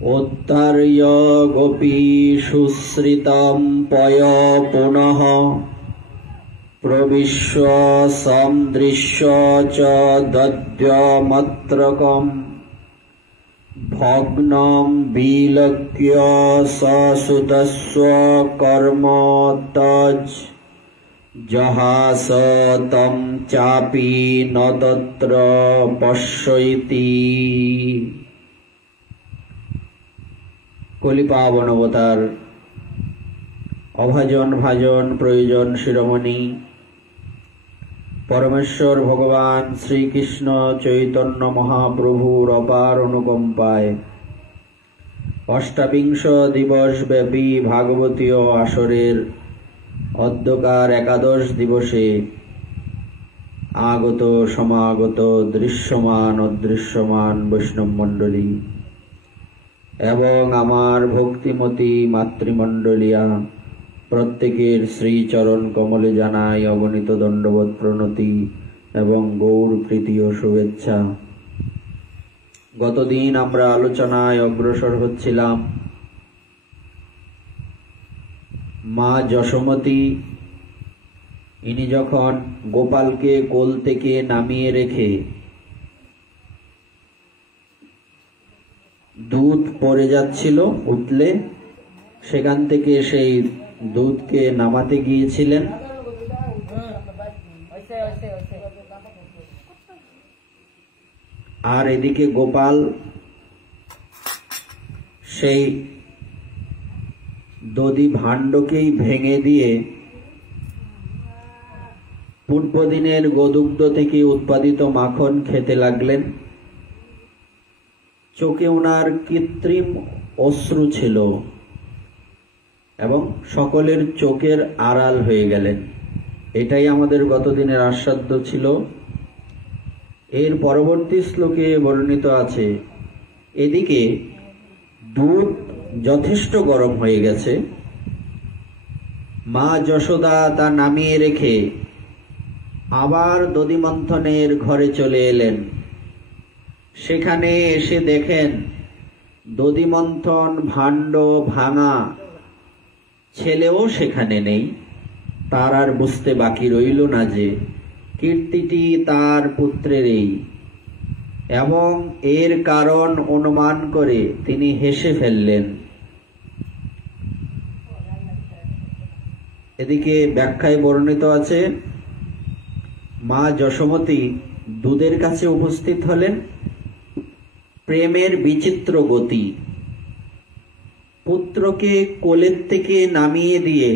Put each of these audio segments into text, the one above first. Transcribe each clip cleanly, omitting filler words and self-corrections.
उत्तर्य गोपीषुश्रितं पय पुनः प्रविश्य सन्दृश्य च दद्यमत्रकम् भग्नं विलक्ष्य ससुतस्व कर्म तज् जहास तं चापि न तत्र पश्यति। कलिपावन अवतार अभाजन भाजन प्रयोजन शिरोमणि परमेश्वर भगवान श्री कृष्ण चैतन्य महाप्रभुर अपार अनुकंपाय अष्टाविंश दिवस व्यापी भागवतीय आसरेर अद्यकार एकादश दिवसे आगत समागत दृश्यमान अदृश्यमान वैष्णव मंडली एवं आमार भक्तिमती मातृमंडलिया प्रत्येकेर श्री चरण कमले जानाई अगणित दंडवत प्रणति एवं गौर प्रीति और शुभेच्छा। गतदिन आमरा आलोचनाय अग्रसर हच्छिलाम मा यशोमती इनी जखन गोपाल के कोल थेके नामिये रेखे दूध पड़े जाच्छिलो उठले सेखान थेके सेई दूध के नामाते गिয়েছিলেন আর এদিকে গোপাল সেই দধি ভাণ্ডকেই ভেঙে দিয়ে পূর্বদিনের গোদুগ্ধ থেকে উৎপাদিত মাখন খেতে লাগলেন। চোখে ওনার কৃত্রিম অশ্রু ছিল এবং সকলের চোখের আড়াল হয়ে গেলেন। এটাই আমাদের গতদিনের আস্বাদ্য ছিল। এর পরবর্তী শ্লোকে বর্ণিত আছে এদিকে দুধ যথেষ্ট গরম হয়ে গেছে, মা যশোদা তা নামিয়ে রেখে আবার দধিমন্থনের ঘরে চলে এলেন। সেখানে এসে দেখেন দধিমন্থন ভাণ্ড ভাঙা, ছেলেও সেখানে নেই। তার আর বুঝতে বাকি রইল না যে কীর্তিটি তার পুত্রেরই, এবং এর কারণ অনুমান করে তিনি হেসে ফেললেন। এদিকে ব্যাখ্যায় বর্ণিত আছে মা যশোমতী দুধের কাছে উপস্থিত হলেন। প্রেমের বিচিত্র গতি, পুত্রকে কোলের থেকে নামিয়ে দিয়ে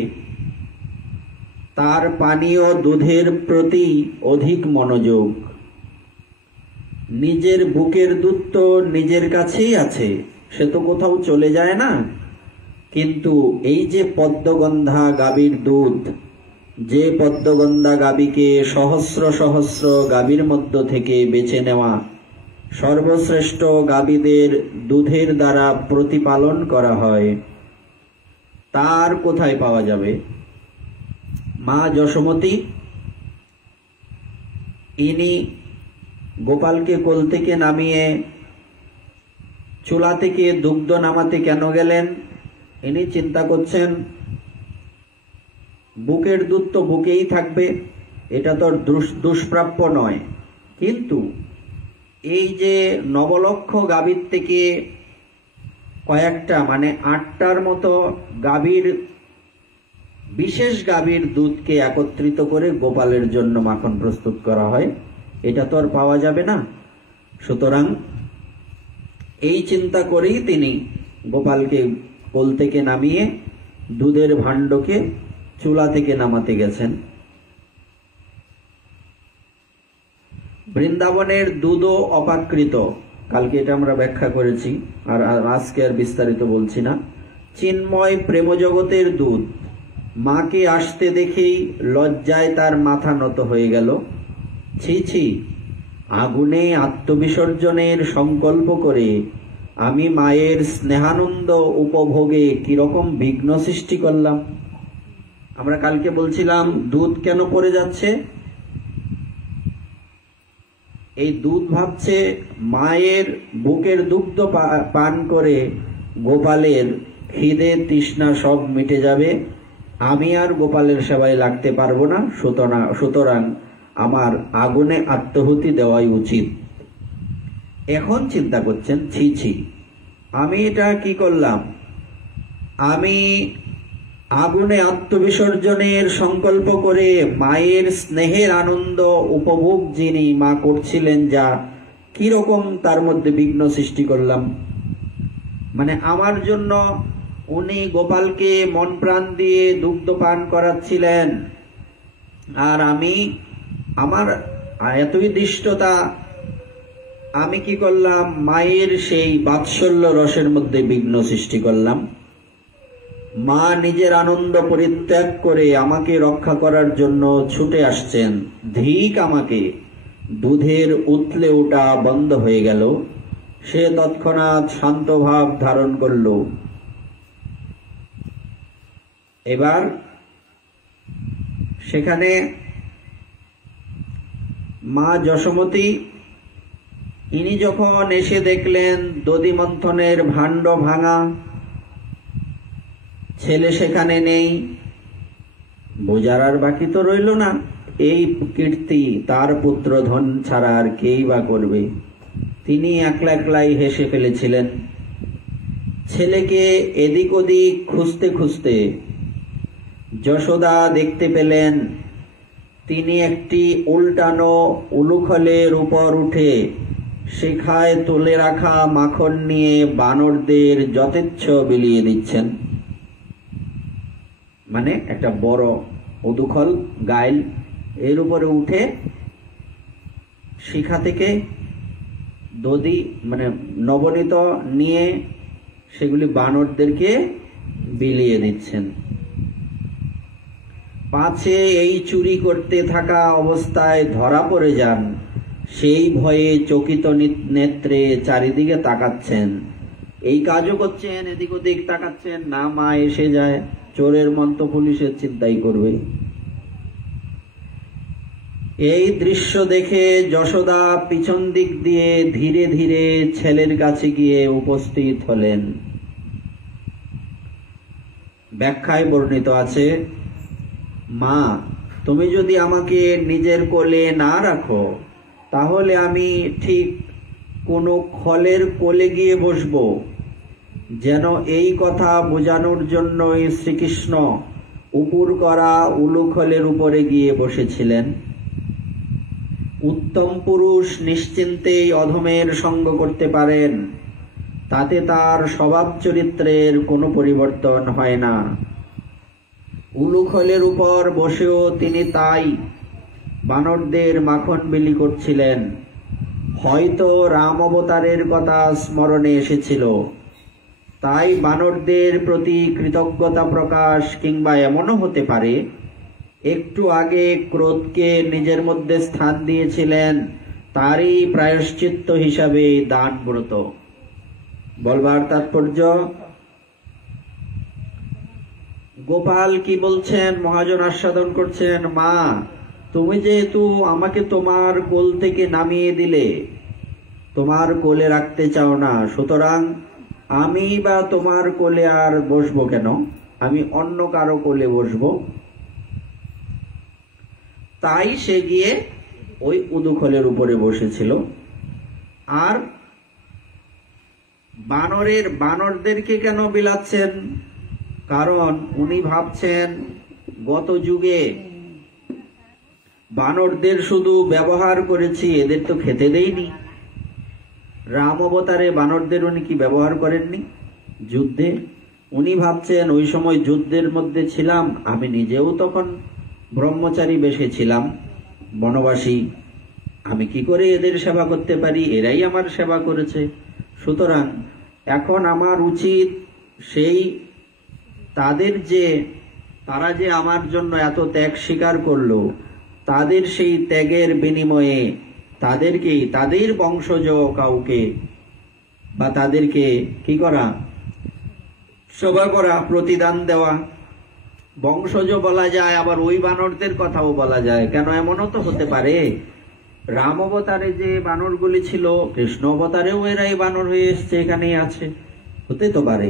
তার পানীয় দুধের প্রতি অধিক মনোযোগ। নিজের বুকের দুধ তো নিজের কাছেই আছে, সে তো কোথাও চলে যায় না, কিন্তু এই যে পদ্মগন্ধা গাভীর দুধ, যে পদ্মগন্ধা গাভীকে সহস্র সহস্র গাভীর মধ্য থেকে বেছে নেওয়া সর্বশ্রেষ্ঠ গাভীদের দুধের দ্বারা প্রতিপালন করা হয়, তার কোথায় পাওয়া যাবে? মা যশোমতী ইনি গোপালকে কোল থেকে নামিয়ে চুলা থেকে দুগ্ধ নামাতে কেন গেলেন? ইনি চিন্তা করছেন বুকের দুধ তো বুকেই থাকবে, এটা তো দুষ্প্রাপ্য নয়, কিন্তু এই যে নবলক্ষ গাভীর থেকে কয়েকটা মানে ৮টার মতো গাভীর, বিশেষ গাভীর দুধকে একত্রিত করে গোপালের জন্য মাখন প্রস্তুত করা হয়, এটা তো আর পাওয়া যাবে না। সুতরাং এই চিন্তা করেই তিনি গোপালকে কোল থেকে নামিয়ে দুধের ভাণ্ডকে চুলা থেকে নামাতে গেছেন। বৃন্দাবনের দুধও অপাকৃত, কালকে এটা আমরা ব্যাখ্যা করেছি, আর আজকে আর বিস্তারিত বলছি না। চিন্ময় প্রেম জগতের দুধ মাকে আসতে দেখেই লজ্জায় তার মাথা নত হয়ে গেল। ছি ছি, আগুনে আত্মবিসর্জনের সংকল্প করে আমি মায়ের স্নেহানন্দ উপভোগে কিরকম বিঘ্ন সৃষ্টি করলাম। আমরা কালকে বলছিলাম দুধ কেন পড়ে যাচ্ছে, এই দুধ ভাবছে মায়ের বুকের দুগ্ধ পান করে গোপালের খিদে তৃষ্ণা সব মিটে যাবে, আমি আর গোপালের সেবায় লাগতে পারবো না, সুতরাং আমার আগুনে আত্মাহুতি দেওয়াই উচিত। এখন চিন্তা করছেন, ছি ছি, আমি এটা কি করলাম? আমি আগুনে আত্মবিসর্জনের সংকল্প করে মায়ের স্নেহের আনন্দ উপভোগ যিনি মা করছিলেন, যা কিরকম তার মধ্যে বিঘ্ন সৃষ্টি করলাম। মানে আমার জন্য উনি গোপালকে মন প্রাণ দিয়ে দুগ্ধ পান করাচ্ছিলেন, আর আমি আমার এতই দৃষ্টতা, আমি কি করলাম? মায়ের সেই বাৎসল্য রসের মধ্যে বিঘ্ন সৃষ্টি করলাম। মা নিজের আনন্দ পরিত্যাগ করে আমাকে রক্ষা করার জন্য ছুটে আসছেন, ধিক আমাকে। দুধের উতলে ওঠা বন্ধ হয়ে গেল, সে তৎক্ষণাৎ শান্ত ভাব ধারণ করল। এবার সেখানে মা যশোমতী ইনি যখন এসে দেখলেন দধি মন্থনের ভাণ্ড ভাঙা, ছেলে সেখানে নেই, বোঝার আর বাকি তো রইল না, এই কীর্তি তার পুত্র ধন ছাড়া আর কেই বা করবে। তিনি একলা একলাই হেসে ফেলেছিলেন। ছেলেকে এদিক ওদিক খুঁজতে খুঁজতে যশোদা দেখতে পেলেন তিনি একটি উল্টানো উলুখলের উপর উঠে শিখায় তুলে রাখা মাখন নিয়ে বানরদের যথেচ্ছ বিলিয়ে দিচ্ছেন। মানে একটা বড় উদুখল গাইল, এর উপরে উঠে শিখা থেকে দধি মানে নবনীত নিয়ে সেগুলি বানরদেরকে বিলিয়ে দিচ্ছেন। পাছে এই চুরি করতে থাকা অবস্থায় ধরা পড়ে যান, সেই ভয়ে চকিত নেত্রে চারিদিকে তাকাচ্ছেন। এই কাজও করছেন, এদিক ওদিক তাকাচ্ছেন, না মা এসে যায়, চোরের মন্ত পুলিশের চিন্তাই করবে। এই দৃশ্য দেখে যশোদা পিছন দিক দিয়ে ধীরে ধীরে ছেলের কাছে গিয়ে উপস্থিত হলেন। ব্যাখ্যায় বর্ণিত আছে, মা তুমি যদি আমাকে নিজের কোলে না রাখো, তাহলে আমি ঠিক কোনো খলের কোলে গিয়ে বসবো। যেন এই কথা বোঝানোর জন্যই শ্রীকৃষ্ণ উপুর করা উলুখলের উপরে গিয়ে বসেছিলেন। উত্তম পুরুষ নিশ্চিন্তেই অধমের সঙ্গ করতে পারেন, তাতে তার স্বভাব চরিত্রের কোনো পরিবর্তন হয় না। উলুখলের উপর বসেও তিনি তাই বানরদের মাখন বিলি করছিলেন। হয়তো রাম অবতারের কথা স্মরণে এসেছিল, তাই বানরদের প্রতি কৃতজ্ঞতা প্রকাশ, কিংবা এমনও হতে পারে একটু আগে ক্রোধকে নিজের মধ্যে স্থান দিয়েছিলেন, তারই প্রায়শ্চিত্ত হিসাবে দান ব্রত। বলবার তাৎপর্য, গোপাল কি বলছেন? মহাজন আস্বাদন করছেন, মা তুমি যেহেতু আমাকে তোমার কোল থেকে নামিয়ে দিলে, তোমার কোলে রাখতে চাও না, সুতরাং আমি বা তোমার কোলে আর বসবো কেন? আমি অন্য কারো কোলে বসবো। তাই সে গিয়ে ওই উদুখলের উপরে বসেছিল। আর বানরদেরকে কেন বিলাচ্ছেন? কারণ উনি ভাবছেন গত যুগে বানরদের শুধু ব্যবহার করেছি, এদের তো খেতে দেইনি। রাম অবতারে বানরদের উনি কি ব্যবহার করেননি যুদ্ধে? উনি ভাবছেন ওই সময় যুদ্ধের মধ্যে ছিলাম, আমি নিজেও তখন ব্রহ্মচারী বেশে ছিলাম, বনবাসী, আমি কি করে এদের সেবা করতে পারি? এরাই আমার সেবা করেছে, সুতরাং এখন আমার উচিত সেই তারা যে আমার জন্য এত ত্যাগ স্বীকার করলো, তাদের সেই ত্যাগের বিনিময়ে তাদের বংশজ কাউকে বা তাদেরকে কি করা? সেবা করা, প্রতিদান দেওয়া। বংশজ বলা যায়, আবার ওই বানরদের কথাও বলা যায়। কেন? এমনও তো হতে পারে রাম অবতারে যে বানরগুলি ছিল, কৃষ্ণ অবতারেও এরাই বানর হয়ে এসছে, এখানেই আছে। হতে তো পারে।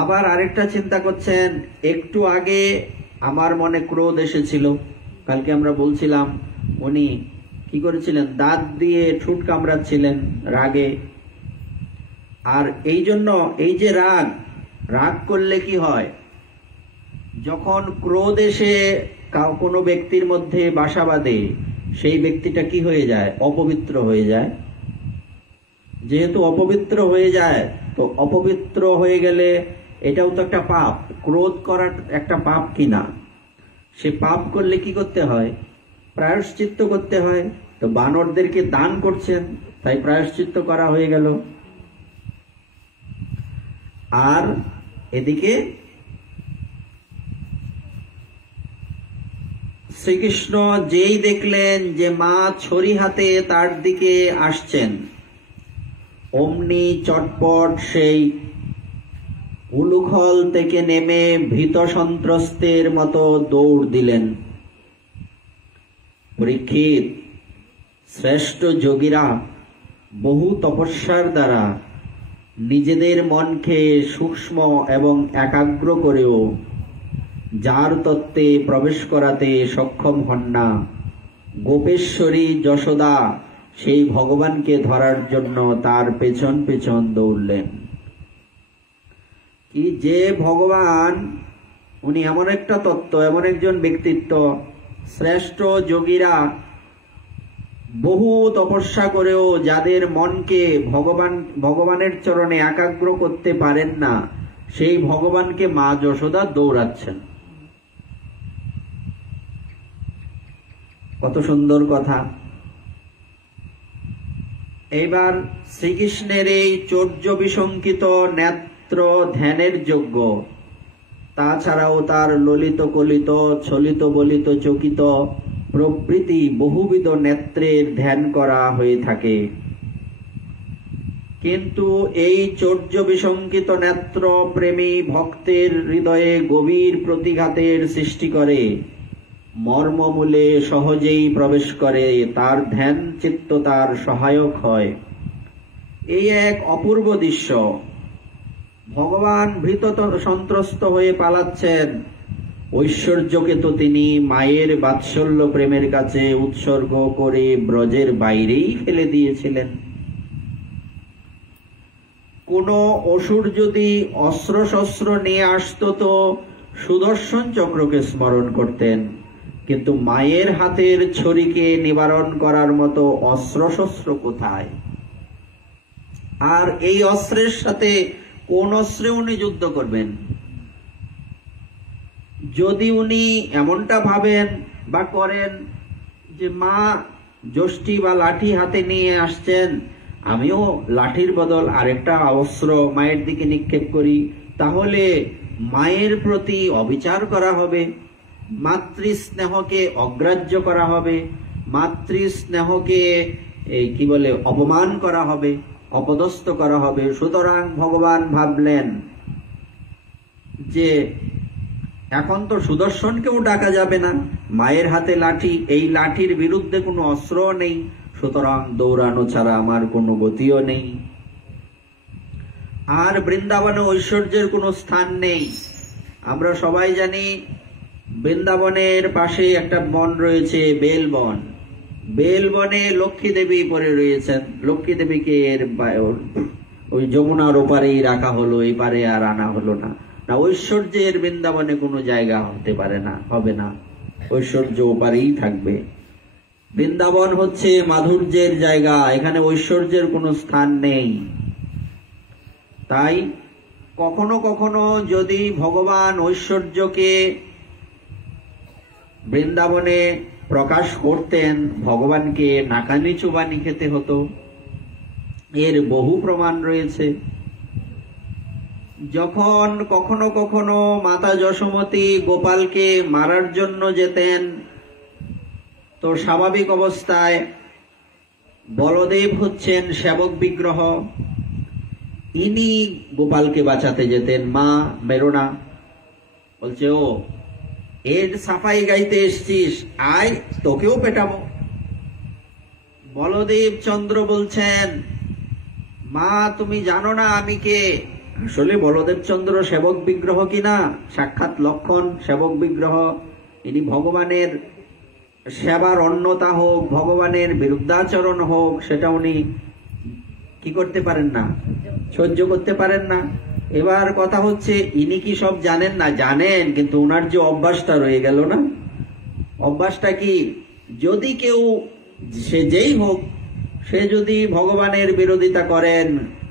আবার আরেকটা চিন্তা করছেন, একটু আগে আমার মনে ক্রোধ এসেছিল, কালকে আমরা বলছিলাম উনি কি করেছিলেন, দাঁত দিয়ে ঠুট কামড়াচ্ছিলেন রাগে। আর এই জন্য এই যে রাগ করলে কি হয়, যখন ক্রোধ এসে কোনো ব্যক্তির মধ্যে বাসা বাঁধে, সেই ব্যক্তিটা কি হয়ে যায়, অপবিত্র হয়ে যায়। যেহেতু অপবিত্র হয়ে যায়, তো অপবিত্র হয়ে গেলে এটাও তো একটা পাপ, ক্রোধ করার একটা পাপ কিনা। সে পাপ করলে কি করতে হয়, প্রায়শ্চিত্ত করতে হয়। তো বানরদেরকে দান করছেন, তাই প্রায়শ্চিত্ত করা হয়ে গেল। আর এদিকে শ্রীকৃষ্ণ যেই দেখলেন যে মা ছড়ি হাতে তার দিকে আসছেন, অমনি চটপট সেই উলুখল থেকে নেমে ভীত সন্ত্রস্তের মতো দৌড় দিলেন। পরীক্ষিত, শ্রেষ্ঠ যোগীরা বহু তপস্যার দ্বারা নিজেদের মনকে সূক্ষ্ম এবং একাগ্র করেও যার তত্ত্বে প্রবেশ করাতে সক্ষম হন না, গোপেশ্বরী যশোদা সেই ভগবানকে ধরার জন্য তার পেছন পেছন দৌড়লেন। কি যে ভগবান, উনি এমন একটা তত্ত্ব, এমন একজন ব্যক্তিত্ব, শ্রেষ্ঠ যোগীরা বহু তপস্যা করেও যাদের মনকে ভগবানের চরণে একাগ্র করতে পারেন না, সেই ভগবানকে মা যশোদা দৌড়াচ্ছেন। কত সুন্দর কথা। এইবার শ্রীকৃষ্ণের এই চৌর্য বিশঙ্কিত নেত্র ধ্যানের যোগ্য, তাছাড়াও তার ললিত কলিত ছলিত বলিত চকিত প্রভৃতি বহুবিধ নেত্রের ধ্যান করা হয়ে থাকে। কিন্তু এই চৌর্য বিশঙ্কিত নেত্র প্রেমী ভক্তের হৃদয়ে গভীর প্রতিঘাতের সৃষ্টি করে, মর্মমূলে সহজেই প্রবেশ করে, তার ধ্যান চিত্ত তার সহায়ক হয়। এই এক অপূর্ব দৃশ্য। ভগবান ভীত সন্ত্রস্ত হয়ে পালাচ্ছেন, ঐশ্বর্যকে তো তিনি মায়ের বাৎসল্য প্রেমের কাছে উৎসর্গ করে ব্রজের বাইরেই ফেলে দিয়েছিলেন। কোন অসুর যদি অস্ত্র শস্ত্র নিয়ে আসতো তো সুদর্শন চক্রকে স্মরণ করতেন, কিন্তু মায়ের হাতের ছড়িকে নিবারণ করার মতো অস্ত্র শস্ত্র কোথায়? আর এই অস্ত্রের সাথে কোন অস্ত্রে উনি যুদ্ধ করবেন? যদি উনি এমনটা ভাবেন বা করেন যে মা যষ্টি বা লাঠি হাতে নিয়ে আসছেন, আমিও লাঠির বদল আরেকটা অস্ত্র মায়ের দিকে নিক্ষেপ করি, তাহলে মায়ের প্রতি অবিচার করা হবে, মাতৃস্নেহকে অগ্রাহ্য করা হবে, মাতৃস্নেহকে কি বলে অপমান করা হবে, অপদস্থ করা হবে। সুতরাং ভগবান ভাবলেন যে এখন তো সুদর্শনকেও ডাকা যাবে না, মায়ের হাতে লাঠি, এই লাঠির বিরুদ্ধে কোনো অস্ত্র নেই, সুতরাং দৌড়ানো ছাড়া আমার কোনো গতিও নেই। আর বৃন্দাবনে ঐশ্বর্যের কোনো স্থান নেই। আমরা সবাই জানি বৃন্দাবনের পাশে একটা বন রয়েছে, বেলবন। বেলবনে লক্ষ্মী দেবী পড়ে রয়েছেন। লক্ষ্মী দেবীকে ওই যমুনার ওপারেই রাখা হলো, এই পারে আর আনা হলো না। না, ঐশ্বর্যের বৃন্দাবনে কোনো জায়গা হতে পারে না, হবে না। ঐশ্বর্য ওপারেই থাকবে। বৃন্দাবন হচ্ছে মাধুর্যের জায়গা, এখানে ঐশ্বর্যের কোনো স্থান নেই। তাই কখনো কখনো যদি ভগবান ঐশ্বর্যকে বৃন্দাবনে প্রকাশ করতেন, ভগবানকে নাকানি চুবানি খেতে হতো। এর বহু প্রমাণ রয়েছে। যখন কখনো কখনো মাতা যশোমতী গোপালকে মারার জন্য যেতেন, তো স্বাভাবিক অবস্থায় বলদেব হচ্ছেন সেবক বিগ্রহ, ইনি গোপালকে বাঁচাতে যেতেন। মা মেরো না, বলছে ও এর সাফাই গাইতে এসছিস, আয় তোকেও পেটাবো। বলদেব চন্দ্র বলছেন মা তুমি জানো না আমি কে? আসলে বলদেব চন্দ্র সেবক বিগ্রহ কিনা, সাক্ষাৎ লক্ষণ সেবক বিগ্রহ। ইনি ভগবানের সেবার অন্যতা হোক, ভগবানের বিরুদ্ধাচরণ হোক, সেটা উনি কি করতে পারেন না, সহ্য করতে পারেন না। এবার কথা হচ্ছে ইনি কি সব জানেন না? জানেন, কিন্তু ওনার যে অভ্যাসটা রয়ে গেল না, অভ্যাসটা কি? যদি কেউ, সে যেই হোক, সে যদি ভগবানের বিরোধিতা করেন,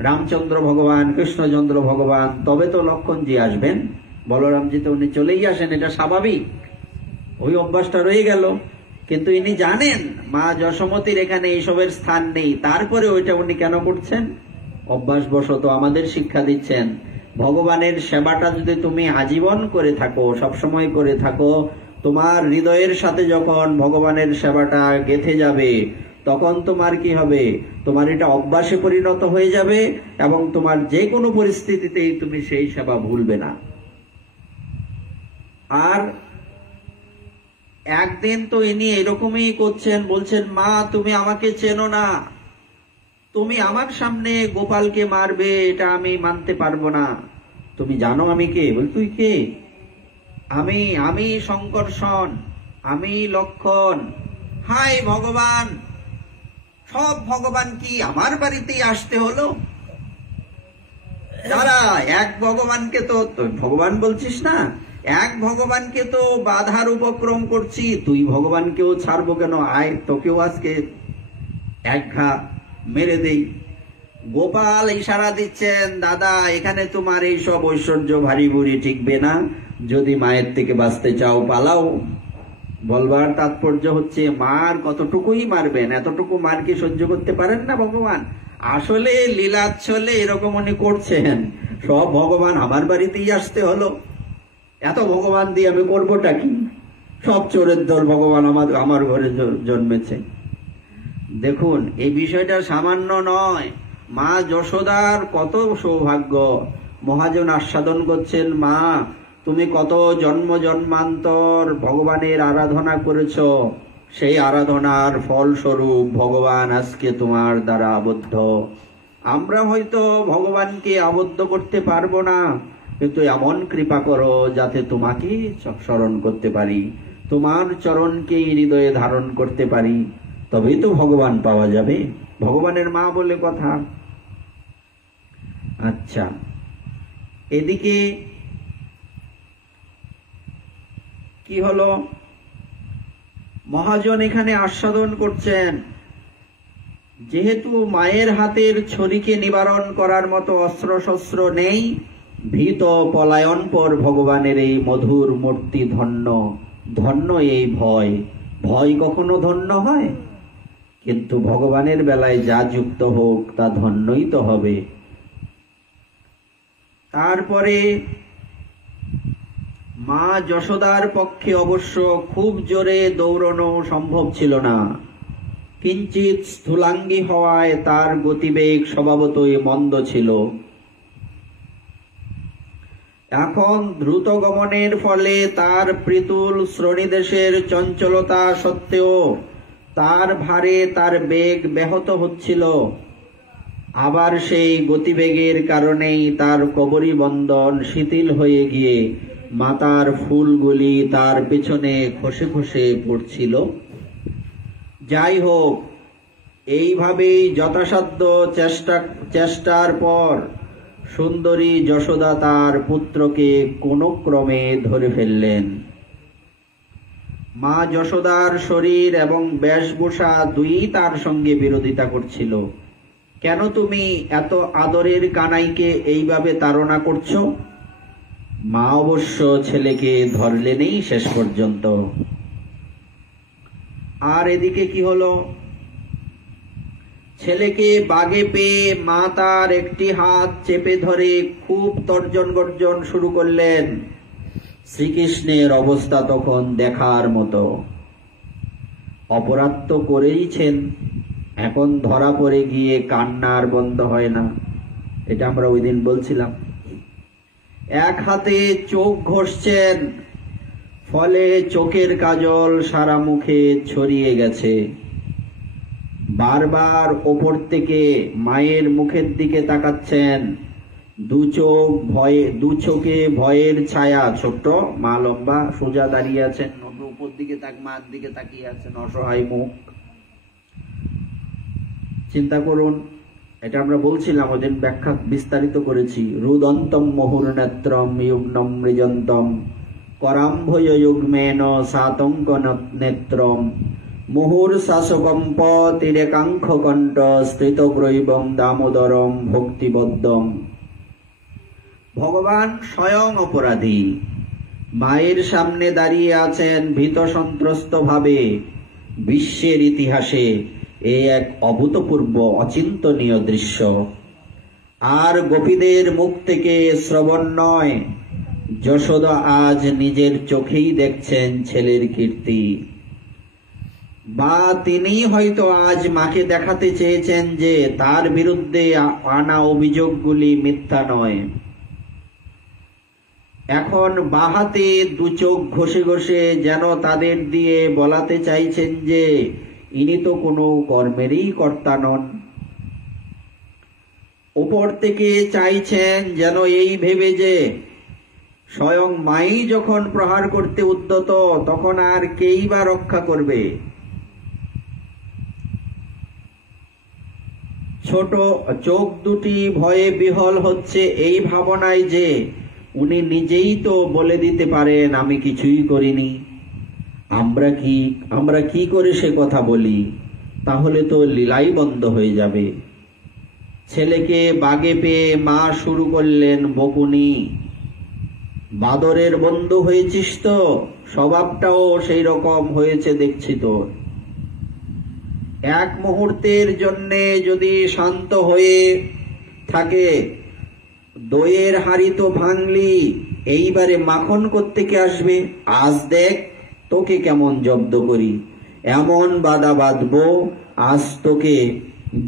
রামচন্দ্র ভগবান, কৃষ্ণচন্দ্র ভগবান, তবে তো লক্ষণজি আসবেন, বলরামজি তো উনি চলেই আসেন, এটা স্বাভাবিক। ওই অভ্যাসটা রয়ে গেল। কিন্তু ইনি জানেন মা যশোমতীর এখানে এইসবের স্থান নেই, তারপরে ওইটা উনি কেন করছেন? অভ্যাসবশত আমাদের শিক্ষা দিচ্ছেন, ভগবানের সেবাটা যদি তুমি আজীবন করে থাকো, সবসময় করে থাকো, তোমার হৃদয়ের সাথে যখন ভগবানের সেবাটা গেঁথে যাবে, তখন তোমার কি হবে? তোমার এটা অভ্যাসে পরিণত হয়ে যাবে, এবং তোমার যে কোনো পরিস্থিতিতেই তুমি সেই সেবা ভুলবে না। আর একদিন তো ইনি এরকমই করছেন, বলছেন মা তুমি আমাকে চেনো না, তুমি আমার সামনে গোপালকে মারবে, এটা আমি মানতে পারবো না। তুমি জানো আমি কে? বল তুই কে? আমি শঙ্কর্ষণ, আমি লক্ষণ। হায় ভগবান, সব ভগবান কি আমার বাড়িতেই আসতে হলো? দাঁড়া, এক ভগবানকে তো তুই ভগবান বলছিস না, এক ভগবানকে তো বাধার উপক্রম করছি, তুই ভগবানকেও ছাড়বো কেন? আয় তোকেও আজকে এক ঘা মেরে দেই। গোপাল ইশারা দিচ্ছেন, দাদা এখানে তোমার এই সব ঐশ্বর্য ভারী ভুরি টিকবে না, যদি মায়ের থেকে বাঁচতে চাও পালাও। বলবার তাৎপর্য হচ্ছে মার কতটুকুই মারবেন, এতটুকু মার কি সহ্য করতে পারেন না ভগবান? আসলে লীলাচ্ছলে এরকম উনি করছেন, সব ভগবান আমার বাড়িতেই আসতে হলো, এত ভগবান দিয়ে আমি করবোটা কি? সব চোরের দল ভগবান আমার ঘরে জন্মেছে। দেখুন এই বিষয়টা সামান্য নয়। মা যশোদার কত সৌভাগ্য, মহাজন আস্বাদন করছেন, মা তুমি কত জন্ম জন্মান্তর ভগবানের আরাধনা করেছ, সেই আরাধনার ফলস্বরূপ ভগবান আজকে তোমার দ্বারা আবদ্ধ। আমরা হয়তো ভগবানকে আবদ্ধ করতে পারবো না, কিন্তু এমন কৃপা করো যাতে তোমাকে স্মরণ করতে পারি, তোমার চরণকে হৃদয়ে ধারণ করতে পারি, তবেই তো ভগবান পাওয়া যাবে। ভগবানের মা বলে কথা। আচ্ছা, এদিকে কি হলো? মহাজন এখানে আস্বাদন করছেন, যেহেতু মায়ের হাতের ছুরিকে নিবারণ করার মতো অস্ত্র শস্ত্র নেই, ভীত পলায়ন পর ভগবানের এই মধুর মূর্তি ধন্য, ধন্য এই ভয়। ভয় কখনো ধন্য হয়? কিন্তু ভগবানের বেলায় যা যুক্ত হোক তা ধন্যই তো হবে। তারপরে মা যশোদার পক্ষে অবশ্য খুব জোরে দৌড়ানো সম্ভব ছিল না, কিঞ্চিত স্থূলাঙ্গী হওয়ায় তার গতিবেগ স্বভাবতই মন্দ ছিল। এখন দ্রুত গমনের ফলে তার পৃতুল শ্রোণীদেশের চঞ্চলতা সত্ত্বেও তার ভারে তার বেগ ব্যাহত হচ্ছিল। আবার সেই গতিবেগের কারণেই তার কবরী বন্ধন শিথিল হয়ে গিয়ে মাথার ফুলগুলি তার পেছনে খসে খসে পড়ছিল। যাই হোক, এইভাবেই যথাসাধ্য চেষ্টার পর সুন্দরী যশোদা তার পুত্রকে কোন ক্রমে ধরে ফেললেন। মা যশোদার শরীর এবং বেশভূষা দুই তার সঙ্গে বিরোধিতা করছিল। কেন তুমি এত আদরের কানাইকে এইভাবে তাড়না করছো? মা অবশ্য ছেলেকে ধরলেনই শেষ পর্যন্ত। আর এদিকে কি হলো? ছেলেকে বাগে পেয়ে মা তার একটি হাত চেপে ধরে খুব তর্জন গর্জন শুরু করলেন। শ্রীকৃষ্ণের অবস্থা তখন দেখার মতো। অপরাধ তো করেইছেন, এখন ধরা পড়ে গিয়ে কান্নার বন্ধ হয় না, এটা আমরা ওই দিন বলছিলাম। এক হাতে চোখ ঘষছেন, ফলে চোখের কাজল সারা মুখে ছড়িয়ে গেছে। বারবার ওপর থেকে মায়ের মুখের দিকে তাকাচ্ছেন। দু চোখে ভয়ের ছায়া। ছোট্ট মা লম্বা সোজা দাঁড়িয়ে আছেন, উপর দিকে মার দিকে তাকিয়ে আছেন, অসহায় মুখ। চিন্তা করুন, এটা আমরা বলছিলাম ওদিন, ব্যাখ্যা বিস্তারিত করেছি। রুদন্তম মুহুর নেত্রম যুগ্নম মৃজন্তম করাম্ভয় যুগ্মেন সাতঙ্ক নেত্রম মুহুর শাসকম্প তিরেকাঙ্খ কণ্ঠ স্থিতগ্রৈবম দামোদরম ভক্তিবদ্ধম। ভগবান স্বয়ং অপরাধী, মায়ের সামনে দাঁড়িয়ে আছেন ভীত সন্ত্রস্ত ভাবে। বিশ্বের ইতিহাসে এই এক অভূতপূর্ব অচিন্তনীয় দৃশ্য। আর গোপীদের মুখ থেকে শ্রবণ নয়, যশোদা আজ নিজের চোখেই দেখছেন ছেলের কীর্তি। বা তিনি হয়তো আজ মাকে দেখাতে চেয়েছেন যে তার বিরুদ্ধে আনা অভিযোগগুলি মিথ্যা নয়। এখন বাহাতে দু চোখ ঘষে ঘষে যেন তাদের দিয়ে বলাতে চাইছেন যে ইনি তো কোনো কর্মেরই কর্তা নন। উপর থেকে চাইছেন যেন এই ভেবে যে স্বয়ং মাই যখন প্রহার করতে উদ্যত, তখন আর কেই বা রক্ষা করবে। ছোট চোখ দুটি ভয়ে বিহল হচ্ছে এই ভাবনায় যে উনি নিজেই তো বলে দিতে পারেন আমি কিছুই করিনি। আমরা কি করে সে কথা বলি? তাহলে তো লীলাই বন্ধ হয়ে যাবে। ছেলেকে বাগে পেয়ে মা শুরু করলেন বকুনি। বাদরের বন্ধু হয়েছিস তো, স্বভাবটাও সেই রকম হয়েছে দেখছি তোর। এক মুহূর্তের জন্যে যদি শান্ত হয়ে থাকে, দইয়ের হাড়ি তো ভাঙলি, এইবারে মাখন কোত্থেকে আসবে? আজ দেখ তোকে কেমন জব্দ করি, এমন বাধা বাঁধবো আজ তোকে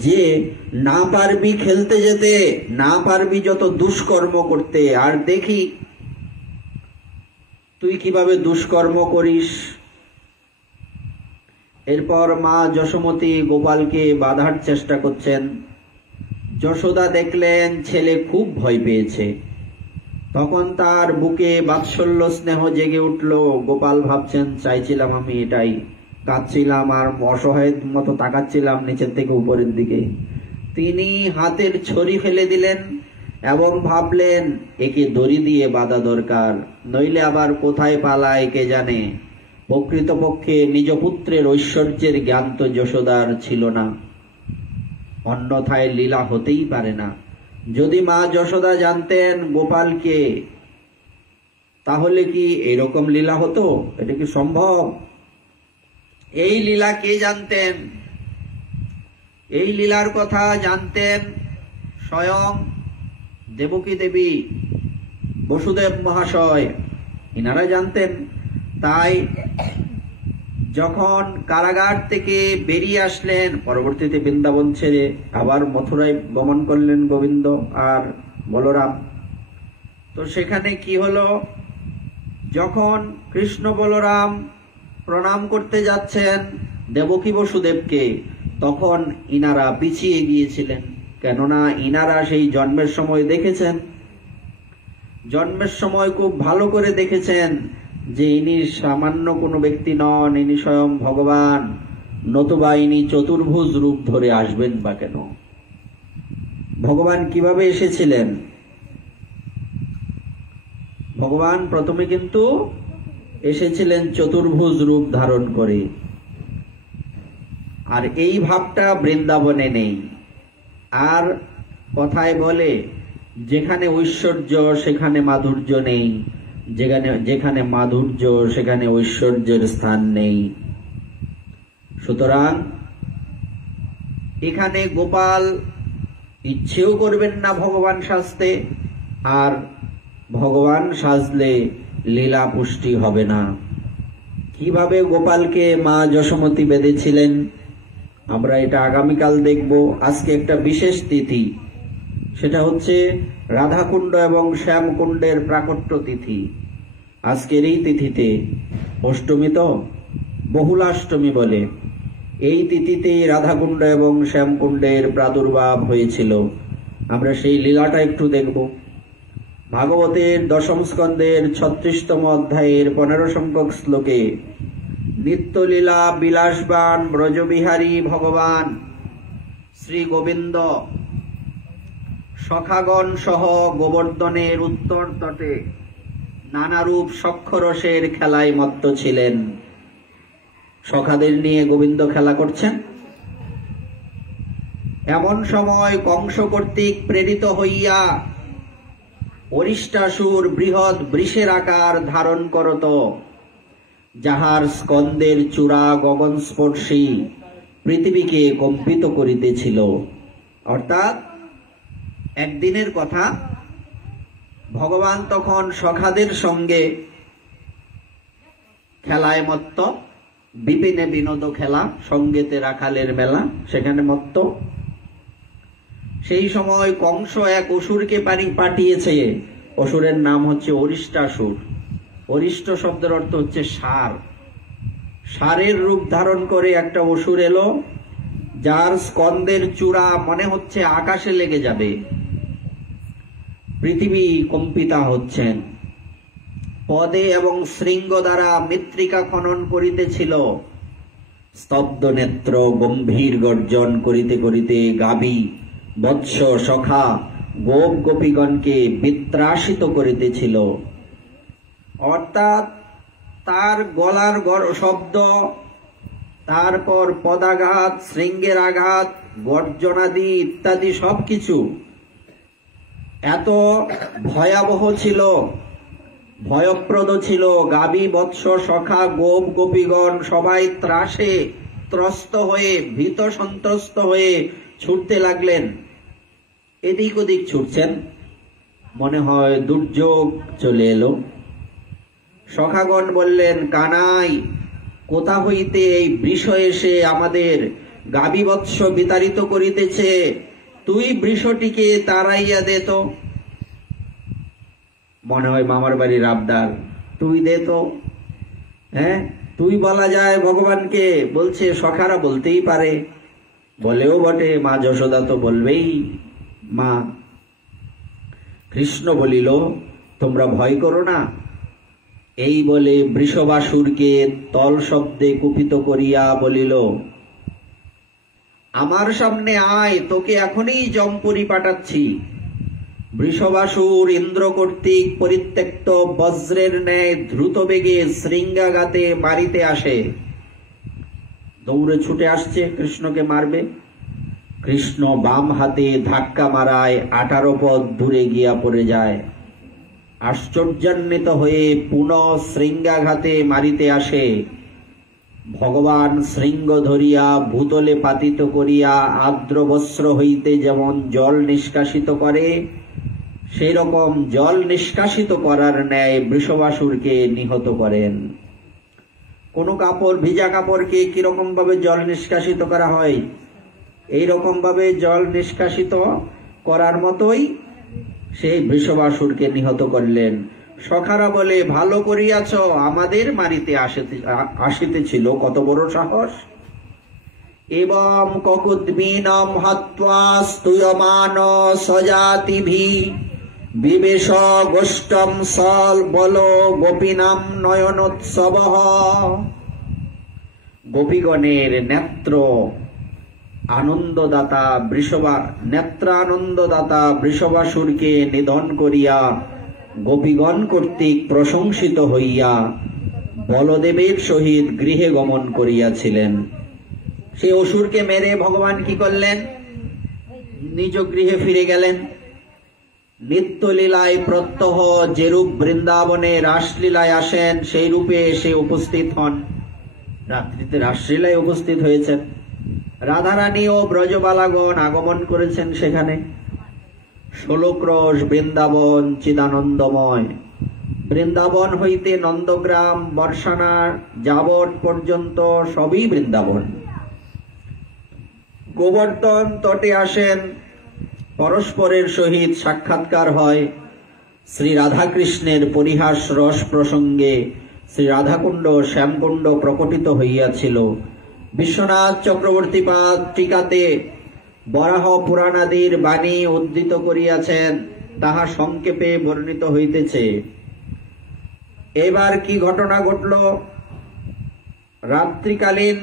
যে না পারবি খেলতে যেতে, না পারবি যত দুষ্কর্ম করতে। আর দেখি তুই কিভাবে দুষ্কর্ম করিস। এরপর মা যশোমতী গোপালকে বাধার চেষ্টা করছেন। যশোদা দেখলেন ছেলে খুব ভয় পেয়েছে। তখন তার বুকে বাৎসল্য স্নেহ জেগে উঠল। গোপাল ভাবছেন চাইছিলাম আমি এটাই, কাঁদছিলাম আর অসহায়ের মতো তাকাচ্ছিলাম নিচের থেকে উপরের দিকে। তিনি হাতের ছড়ি ফেলে দিলেন এবং ভাবলেন একে দড়ি দিয়ে বাঁধা দরকার, নইলে আবার কোথায় পালায় কে জানে। প্রকৃতপক্ষে নিজ পুত্রের ঐশ্বর্যের জ্ঞান তো যশোদার ছিল না, অন্যথায় লীলা হতেই পারে না। যদি মা যশোদা জানতেন গোপালকে, তাহলে কি এরকম লীলা হতো? এটা কি সম্ভব? এই লীলা কে জানতেন? এই লীলার কথা জানতেন স্বয়ং দেবকী দেবী, বসুদেব মহাশয়, ইনারা জানতেন। তাই যখন কারাগার থেকে বেরিয়ে আসলেন, পরবর্তীতে বৃন্দাবন ছেড়ে আবার মথুরায় গমন করলেন গোবিন্দ আর বলরাম। তো সেখানে কি হলো, যখন কৃষ্ণ বলরাম প্রণাম করতে যাচ্ছেন দেবকী বসুদেবকে, তখন ইনারা পিছিয়ে গিয়েছিলেন। কেননা ইনারা সেই জন্মের সময় দেখেছেন, জন্মের সময় খুব ভালো করে দেখেছেন যে ইনি সামান্য কোনো ব্যক্তি নন, ইনি স্বয়ং ভগবান, নতুবা ইনি চতুর্ভুজ রূপ ধরে আসবেন বা কেন? ভগবান কিভাবে এসেছিলেন? ভগবান প্রথমে কিন্তু এসেছিলেন চতুর্ভুজ রূপ ধারণ করে। আর এই ভাবটা বৃন্দাবনে নেই। আর কথায় বলে যেখানে ঐশ্বর্য সেখানে মাধুর্য নেই, যেখানে মাধুর্য সেখানে ঐশ্বর্যের স্থান নেই। সুতরাং এখানে গোপাল ইচ্ছেও করবেন না ভগবান সাজতে, আর ভগবান সাজলে লীলা পুষ্টি হবে না। কিভাবে গোপালকে মা যশোমতী বেঁধেছিলেন আমরা এটা আগামীকাল দেখব। আজকে একটা বিশেষ তিথি, সেটা হচ্ছে রাধাকুণ্ড এবং শ্যামকুণ্ডের প্রাকট্য তিথি। আজকের এই তিথিতে অষ্টমী, তো বহুলাষ্টমী বলে, এই তিথিতে রাধাকুণ্ড এবং শ্যামকুণ্ডের প্রাদুর্ভাব হয়েছিল। আমরা সেই লীলাটা একটু দেখব। ভাগবতের দশম স্কন্ধের 36তম অধ্যায়ের 15 সংখ্যক শ্লোকে নিত্যলীলা বিলাসবান ব্রজবিহারী ভগবান শ্রী গোবিন্দ সখাগণ সহ গোবর্ধনের উত্তর তটে নানারূপ সক্ষরসের খেলায় মত্ত ছিলেন। সখাদের নিয়ে গোবিন্দ খেলা করছেন। এমন সময় কংস কর্তৃক প্রেরিত হইয়া অরিষ্টাসুর বৃহৎ বৃষের আকার ধারণ করত, যাহার স্কন্দের চূড়া গগনস্পর্শী পৃথিবীকে কম্পিত করিতেছিল। অর্থাৎ একদিনের কথা, ভগবান তখন সখাদের সঙ্গে খেলায় মত্ত, বিপিনে বিনোদ খেলা, সঙ্গেতে রাখালের মেলা, সেখানে মত্ত। সেই সময় কংস এক অসুরকে পাঠিয়েছে। অসুরের নাম হচ্ছে অরিষ্টাসুর। অরিষ্ট শব্দের অর্থ হচ্ছে ষাঁড়। ষাঁড়ের রূপ ধারণ করে একটা অসুর এলো, যার স্কন্দের চূড়া মনে হচ্ছে আকাশে লেগে যাবে। পৃথিবী কম্পিতা হচ্ছেন। পদে এবং শৃঙ্গ দ্বারা মৃত্তিকা খনন করিতেছিল। স্তব্ধ নেত্র গম্ভীর গর্জন করিতে করিতে গাভী বৎস সখা গোপ গোপীগণকে বিত্রাসিত করিতেছিল। অর্থাৎ তার গলার শব্দ, তারপর পদাঘাত, শৃঙ্গের আঘাত, গর্জনাদি ইত্যাদি সবকিছু এত ভয়াবহ ছিল, ভয়প্রদ ছিল। গাভী বৎস সখা গোপ গোপীগণ সবাই ত্রাসে ত্রস্ত হয়ে, ভীত সন্ত্রস্ত হয়ে ছুটতে লাগলেন। এদিক ওদিক ছুটছেন, মনে হয় দুর্যোগ চলে এলো। সখাগণ বললেন, কানাই, কোথা হইতে এই বৃষ এসে আমাদের গাভী বৎস বিতাড়িত করিতেছে? তুই বৃষটিকে তাড়াইয়া দে তো। মনে হয় মামার বাড়ির আবদার, তুই দে তো। হ্যাঁ, তুই বলা যায় ভগবানকে, বলছে সখারা বলতেই পারে, বলেও বটে, মা যশোদা তো বলবেই। মা কৃষ্ণ বলিল, তোমরা ভয় করো না। এই বলে বৃষবাসুরকে তল শব্দে কুপিত করিয়া বলিল, আমার সামনে আয়, তোকে এখনই জমপুরি পাঠাচ্ছি। বৃষবাসুর ইন্দ্র কর্তৃক পরিত্যক্ত বজ্রের ন্যায় দ্রুত বেগে শৃঙ্গাঘাতে মারিতে আসে। দৌড়ে ছুটে আসছে, কৃষ্ণকে মারবে। কৃষ্ণ বাম হাতে ধাক্কা মারায় 18 পদ দূরে গিয়া পড়ে যায়। আশ্চর্যান্বিত হয়ে পুনঃ শৃঙ্গাঘাতে মারিতে আসে। ভগবান শৃঙ্গ ধরিয়া ভূতলে পাতিত করিয়া আর্দ্র বস্ত্র হইতে যেমন জল নিষ্কাশিত করে, সেই রকম জল নিষ্কাশিত করার ন্যায় বৃষবাসুরকে নিহত করেন। কোন কাপড়, ভিজা কাপড়কে কিরকম ভাবে জল নিষ্কাশিত করা হয়, এই রকম ভাবে জল নিষ্কাশিত করার মতোই সেই বৃষবাসুরকে নিহত করলেন। সখারা বলে, ভালো করিয়াছ, আমাদের মারিতে আসিতেছিল, কত বড় সাহস। এবং ককুদ্বীনম হত্বা স্তুয়মান সজাতিভি বিবেশ গোষ্ঠম সল বল গোপীনাম নয়নোৎসব। গোপীগণের নেত্র আনন্দদাতা নেত্রানন্দদাতা বৃষবাসুরকে নিধন করিয়া গোপীগণ কর্তৃক প্রশংসিত হইয়া বলদেবের সহিত গৃহে গমন করিয়াছিলেন। সে অসুরকে মেরে ভগবান কি করলেন? নিজ গৃহে ফিরে গেলেন। নিত্যলীলায় প্রত্যহ যেরূপ বৃন্দাবনে রাসলীলায় আসেন, সেই রূপে এসে উপস্থিত হন। রাত্রিতে রাসলীলায় উপস্থিত হয়েছেন। রাধারানী ও ব্রজবালাগণ আগমন করেছেন সেখানে। 16 ক্রোশ বৃন্দাবন চিদানন্দময়। বৃন্দাবন হইতে নন্দগ্রাম বর্ষানা যাবৎ পর্যন্ত সবই বৃন্দাবন। গোবর্ধন তটে আসেন, পরস্পরের সহিত সাক্ষাৎকার হয়। শ্রী রাধাকৃষ্ণের পরিহাস রস প্রসঙ্গে শ্রী রাধাকুণ্ড শ্যামকুণ্ড প্রকটিত হইয়াছিল। বিশ্বনাথ চক্রবর্তী পাদ টিকাতে বরাহ পুরাণাদির বাণী উদ্ধৃত করিয়াছেন, তাহা সংক্ষেপে বর্ণিত হইতেছে। এবার কি ঘটনা ঘটল? রাত্রিকালীন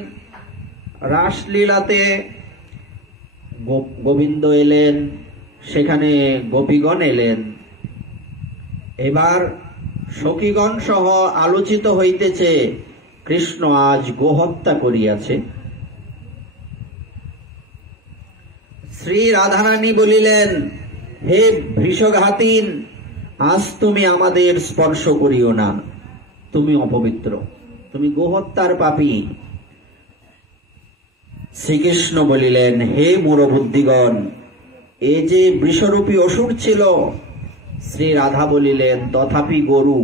রাসলীলাতে গোবিন্দ এলেন, সেখানে গোপীগণ এলেন। এবার সখীগণ সহ আলোচিত হইতেছে, কৃষ্ণ আজ গোহত্যা করিয়াছে। শ্রী রাধারানী বলিলেন, হে বৃষঘাতীন, আজ তুমি আমাদের স্পর্শ করিও না, তুমি অপবিত্র, তুমি গোহত্যার পাপী। শ্রীকৃষ্ণ বলিলেন, হে মূঢ়বুদ্ধিগণ, এ যে বৃষরূপী অসুর ছিল। শ্রী রাধা বলিলেন, তথাপি গরু।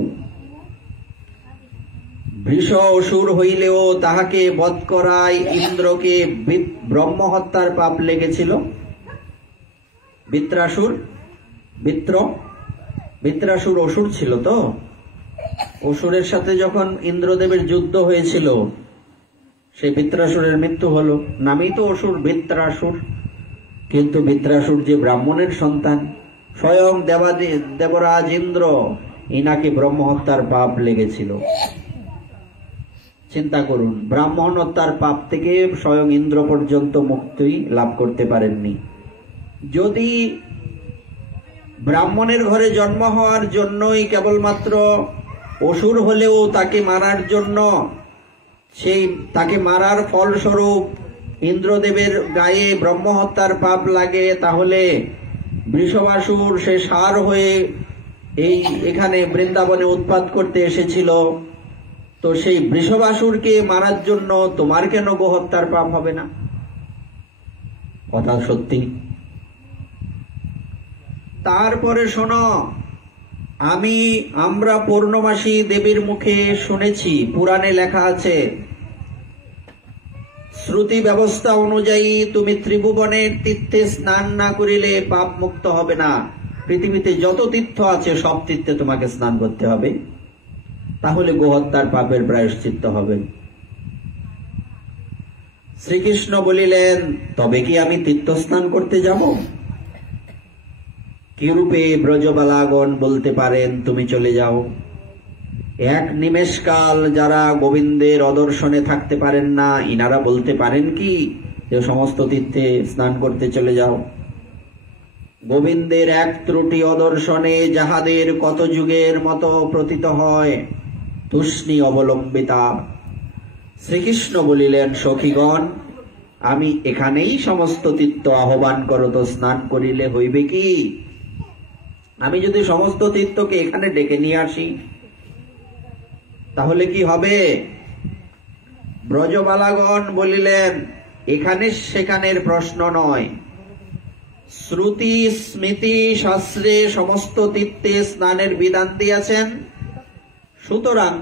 বৃষ অসুর হইলেও তাহাকে বধ করায় ইন্দ্রকে ব্রহ্মহত্যার পাপ লেগেছিল। বৃত্রাসুর অসুর ছিল তো। অসুরের সাথে যখন ইন্দ্রদেবের যুদ্ধ হয়েছিল, সেই বৃত্রাসুরের মৃত্যু হলো। নামই তো অসুর, বৃত্রাসুর। কিন্তু বৃত্রাসুর যে ব্রাহ্মণের সন্তান, স্বয়ং দেবরাজ ইন্দ্র, ইনাকে ব্রহ্মহত্যার পাপ লেগেছিল। চিন্তা করুন, ব্রাহ্মণ হত্যার পাপ থেকে স্বয়ং ইন্দ্র পর্যন্ত মুক্তি লাভ করতে পারেননি। যদি ব্রাহ্মণের ঘরে জন্ম হওয়ার জন্যই কেবলমাত্র অসুর হলেও তাকে মারার জন্য, তাকে মারার ফলস্বরূপ ইন্দ্রদেবের গায়ে ব্রহ্মহত্যার পাপ লাগে, তাহলে বৃষভাসুর সে সার হয়ে এখানে বৃন্দাবনে উৎপাত করতে এসেছিল। তো সেই বৃষভাসুরকে মারার জন্য তোমার কেন গোহত্যার পাপ হবে না? কথা সত্যি। তারপরে শোনো, আমরা পূর্ণমাসী দেবীর মুখে শুনেছি, পুরাণে লেখা আছে, শ্রুতি ব্যবস্থা অনুযায়ী তুমি ত্রিভুবনের তীর্থে স্নান না করিলে পাপ মুক্ত হবে না। পৃথিবীতে যত তীর্থ আছে সব তীর্থে তোমাকে স্নান করতে হবে, তাহলে গোহত্যার পাপের প্রায়শ্চিত্ত হবে। শ্রীকৃষ্ণ বলিলেন, তবে কি আমি তীর্থ স্নান করতে যাব? কি রূপে ব্রজবালাগণ বলতে পারেন, তুমি চলে যাও। এক নিমেষকাল যারা গোবিন্দের অদর্শনে থাকতে পারেন না, ইনারা বলতে পারেন কি যে সমস্ত তীর্থে স্নান করতে চলে যাও? গোবিন্দের এক ত্রুটি অদর্শনে যাহাদের কত যুগের মতো প্রতীত হয়, তুষ্ণী অবলম্বিতা। শ্রীকৃষ্ণ বলিলেন, সখীগণ, আমি এখানেই সমস্ত তীর্থ আহ্বান করত, স্নান করিলে হইবে কি? আমি যদি সমস্ত তীর্থকে এখানে ডেকে নিয়ে আসি, তাহলে কি হবে? ব্রজবালাগণ বলিলেন, এখানে সেখানের প্রশ্ন নয়, শ্রুতি স্মৃতি শাস্ত্রে সমস্ত তীর্থে স্নানের বিধান দিয়েছেন, সুতরাং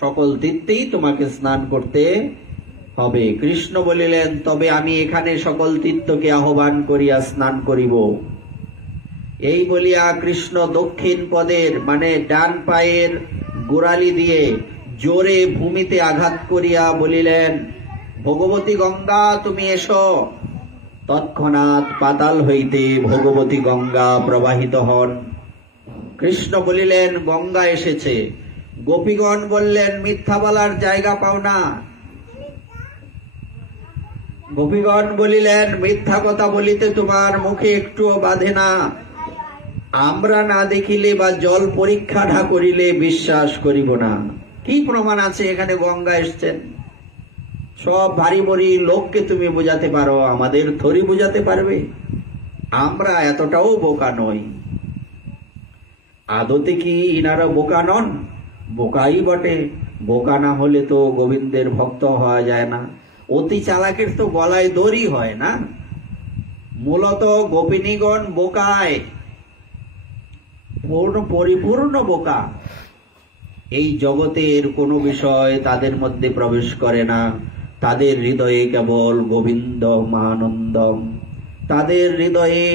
সকল তীর্থেই তোমাকে স্নান করতে হবে। কৃষ্ণ বলিলেন, তবে আমি এখানে সকল তীর্থকে আহ্বান করিয়া স্নান করিব। এই বলিয়া কৃষ্ণ দক্ষিণ পদের মানে ডান পায়ের গোড়ালি দিয়ে জোরে ভূমিতে আঘাত করিয়া বলিলেন, ভগবতী গঙ্গা তুমি এসো। তৎক্ষণাৎ পাতাল হইতে ভগবতী গঙ্গা প্রবাহিত হন। কৃষ্ণ বলিলেন, গঙ্গা এসেছে। গোপীগণ বললেন, মিথ্যা বলার জায়গা পাও না। গোপীগণ বলিলেন, মিথ্যা কথা বলিতে তোমার মুখে একটুও বাধে না। আমরা না দেখিলে বা জল পরীক্ষা না করিলে বিশ্বাস করিব না। কি প্রমাণ আছে এখানে গঙ্গা এসছেন? সব ভারী ভরি লোককে তুমি বোঝাতে পারো, আমাদের থরি বোঝাতে পারবে? আমরা এতটাও বোকা নই। আদতে কি ইনারা বোকা নন? বোকাই বটে। বোকা না হলে তো গোবিন্দের ভক্ত হওয়া যায় না। অতি চালাকের তো গলায় দড়ি হয় না। মূলত গোপিনীগণ বোকায়, পরিপূর্ণ বোকা। এই জগতের কোনো বিষয় তাদের মধ্যে প্রবেশ করে না। তাদের হৃদয়ে কেবল গোবিন্দ মহানন্দম। তাদের হৃদয়ে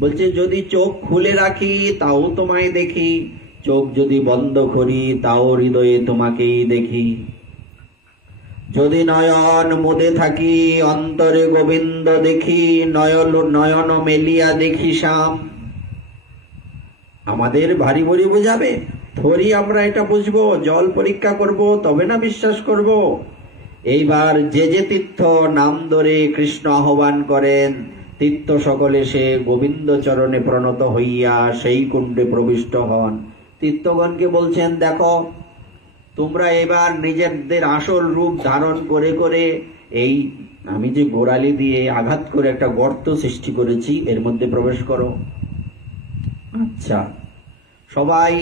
বলছে, যদি চোখ খুলে রাখি তাও তোমায় দেখি, চোখ যদি বন্ধ করি তাও হৃদয়ে তোমাকেই দেখি। যদি নয়ন মুদে থাকি, অন্তরে গোবিন্দ দেখি, নয়ন মেলিয়া দেখি শ্যাম। আমাদের ভারী ভরি বুঝাবে, থরি আমরা এটা বুঝবো, জল পরীক্ষা করব, তবে না বিশ্বাস করব। এইবার যে যে তীর্থ নাম ধরে কৃষ্ণ আহ্বান করেন, তীর্থ সকলে সে গোবিন্দ চরণে প্রণত হইয়া সেই কুণ্ডে প্রবিষ্ট হন। তীর্থগণকে বলছেন, দেখো তোমরা এবার নিজেদের আসল রূপ ধারণ করে করে এই আমি যে গোড়ালি দিয়ে আঘাত করে একটা গর্ত সৃষ্টি করেছি এর মধ্যে প্রবেশ করো। আচ্ছা, সবাই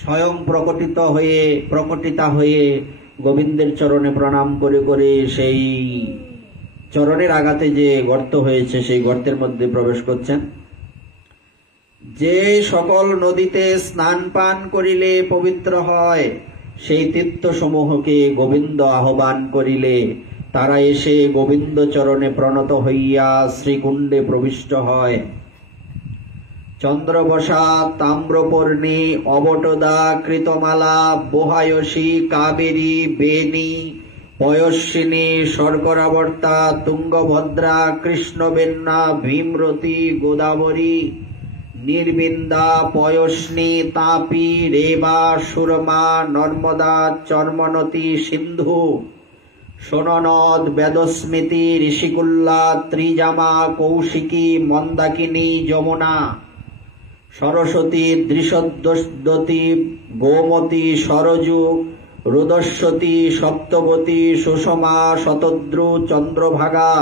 স্বয়ং প্রকটিতা হয়ে গোবিন্দের চরণে প্রণাম করে করে সেই চরণের আঘাতে যে গর্ত হয়েছে সেই গর্তের মধ্যে প্রবেশ করছেন। যে সকল নদীতে স্নান পান করিলে পবিত্র হয়, সেই তীর্থ সমূহকে গোবিন্দ আহ্বান করিলে তারা এসে গোবিন্দ চরণে প্রণত হইয়া শ্রীকুণ্ডে প্রবিষ্ট হয়। চন্দ্রবসা, তাম্রপর্ণী, অবটদা, কৃতমালা, বহায়সী, কাবেরী, বেণী, পয়স্বিনী, শর্করাবর্তা, তুঙ্গভদ্রা, কৃষ্ণবেন্না, ভীমরতী, গোদাবরী, নির্বিন্দা, পয়স্নী, তাপী, রেবা, সুরমা, নর্মদা, চর্মনতী, সিন্ধু, সোননদ, বেদস্মিতি, ঋষিকুল্লা, ত্রিজামা, কৌশিকী, মন্দাকিনী, যমুনা, সরস্বতী, দৃশদ্বতী, গোমতী, সরজু, রুদস্বতী, সপ্তবতী, সুষমা, শতদ্রু, চন্দ্রভাগা,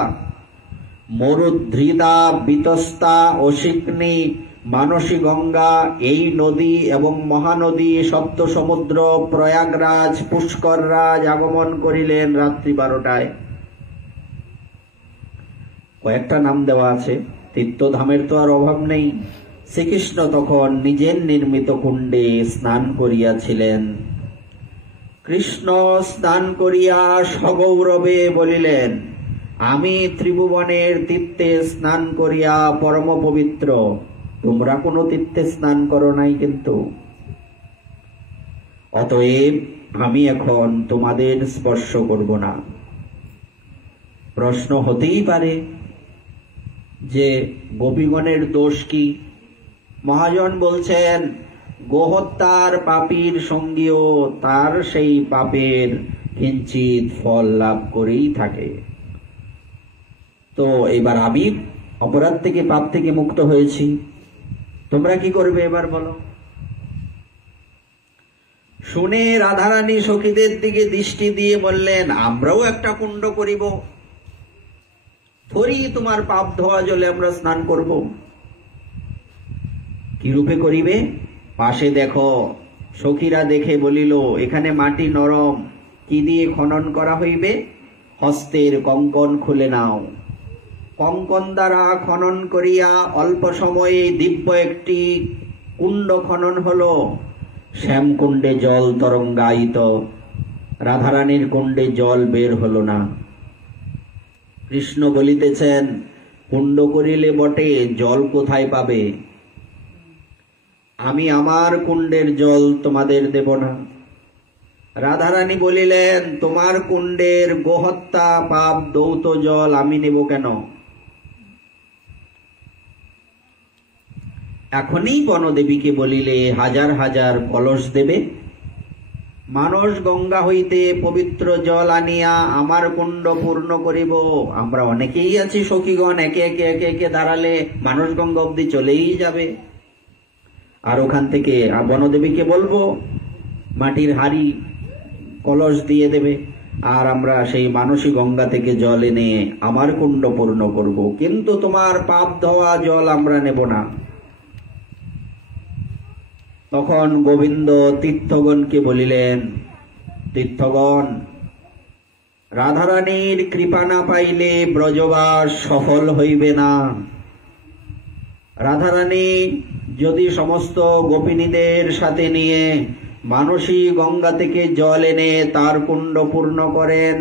মরুধৃতা, বিতস্তা, অশিগ্নি, মানসী গঙ্গা, এই নদী এবং মহানদী, সপ্ত সমুদ্র, প্রয়াগরাজ, পুষ্কররাজ আগমন করিলেন রাত্রি 12টায়। কয়েকটা নাম দেওয়া আছে, তীর্থধামের তো আর অভাব নেই। শ্রীকৃষ্ণ তখন নিজের নির্মিত কুণ্ডে স্নান করিয়াছিলেন। কৃষ্ণ স্নান করিয়া সগৌরবে বলিলেন, আমি ত্রিভুবনের তীর্থে স্নান করিয়া পরম পবিত্র, তোমরা কোনো তীর্থে স্নান করো নাই কিন্তু। অতএব আমি এখন তোমাদের স্পর্শ করব না। প্রশ্ন হতেই পারে যে গোপীগণের দোষ কি? মহাজন বলছেন, গোহত্যার পাপীর সঙ্গীও তার সেই পাপের কিঞ্চিত ফল লাভ করেই থাকে। তো এবার আমি অপরাধ থেকে পাপ থেকে মুক্ত হয়েছি, তোমরা কি করবে এবার বলো? শুনে রাধারানী সখীদের দিকে দৃষ্টি দিয়ে বললেন, আমরাও একটা কুণ্ড করিব, থরি তোমার পাপ ধোয়া জলে আমরা স্নান করব। কি রূপে করিবে? পাশে দেখো। সখীরা দেখে বলিল, এখানে মাটি নরম, কি দিয়ে খনন করা হইবে? হস্তের কঙ্কন খুলে নাও। কঙ্কন দ্বারা খনন করিয়া অল্প সময়ে দিব্য একটি কুণ্ড খনন হলো। শ্যামকুণ্ডে জল তরঙ্গায়িত, রাধারানীর কুণ্ডে জল বের হলো না। কৃষ্ণ বলিতেছেন, কুণ্ড করিলে বটে, জল কোথায় পাবে? আমি আমার কুণ্ডের জল তোমাদের দেব না। রাধারানী বলিলেন, তোমার কুণ্ডের গোহত্যা পাপ দৌত জল আমি নেব কেন? এখনই বনদেবীকে বলিলে হাজার হাজার কলস দেবে। মানস গঙ্গা হইতে পবিত্র জল আনিয়া আমার কুণ্ড পূর্ণ করিব। আমরা অনেকেই আছি সখীগণ, একে একে একে একে দাঁড়ালে মানস গঙ্গা অব্দি চলেই যাবে। আর ওখান থেকে বনদেবীকে বলবো মাটির হাড়ি কলস দিয়ে দেবে, আর আমরা সেই মানসী গঙ্গা থেকে জল এনে আমার কুণ্ড পূর্ণ করব, কিন্তু তোমার পাপ ধোয়া জল আমরা নেব না। তখন গোবিন্দ তীর্থগণকে বলিলেন, তীর্থগণ, রাধারানীর কৃপা না পাইলে ব্রজবাস সফল হইবে না। রাধারানী যদি সমস্ত গোপিনীদের সাথে নিয়ে মানসী গঙ্গা থেকে জল এনে তার কুণ্ড পূর্ণ করেন,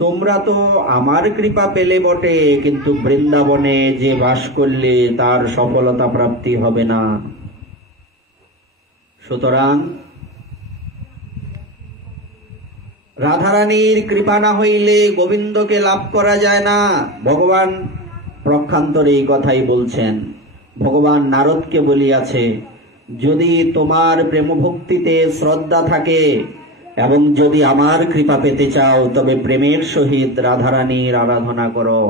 তোমরা তো আমার কৃপা পেলে বটে, কিন্তু বৃন্দাবনে যে বাস করলে তার সফলতা প্রাপ্তি হবে না। সুতরাং রাধারানীর কৃপা না হইলে গোবিন্দকে লাভ করা যায় না। ভগবান প্রক্ষান্তরে এই কথাই বলছেন। ভগবান নারদকে বলিয়াছে, যদি তোমার প্রেম ভক্তিতে শ্রদ্ধা থাকে এবং যদি আমার কৃপা পেতে চাও তবে প্রেমের সহিত রাধারানীর আরাধনা করো।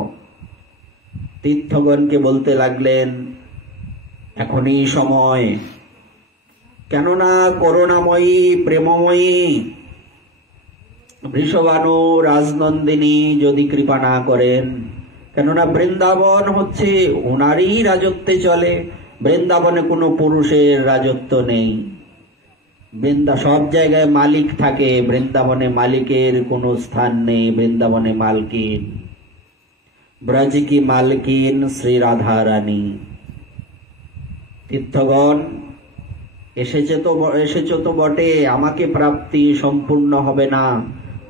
তীর্থগণকে বলতে লাগলেন, এখনই সময়, কেননা করুণাময়ী প্রেমময়ী বৃষভানু রাজনন্দিনী যদি কৃপা না করেন, কেননা বৃন্দাবন হচ্ছে ওনারই রাজত্বে চলে, বৃন্দাবনে কোনো পুরুষের রাজত্ব নেই। সব জায়গায় মালিক থাকে, বৃন্দাবনে মালিকের কোনো স্থান নেই। বৃন্দাবনে মালকিন, ব্রজ কি মালকিন শ্রী রাধা রানী। তীর্থগণ এসেছো তো বটে, আমাকে প্রাপ্তি সম্পূর্ণ হবে না,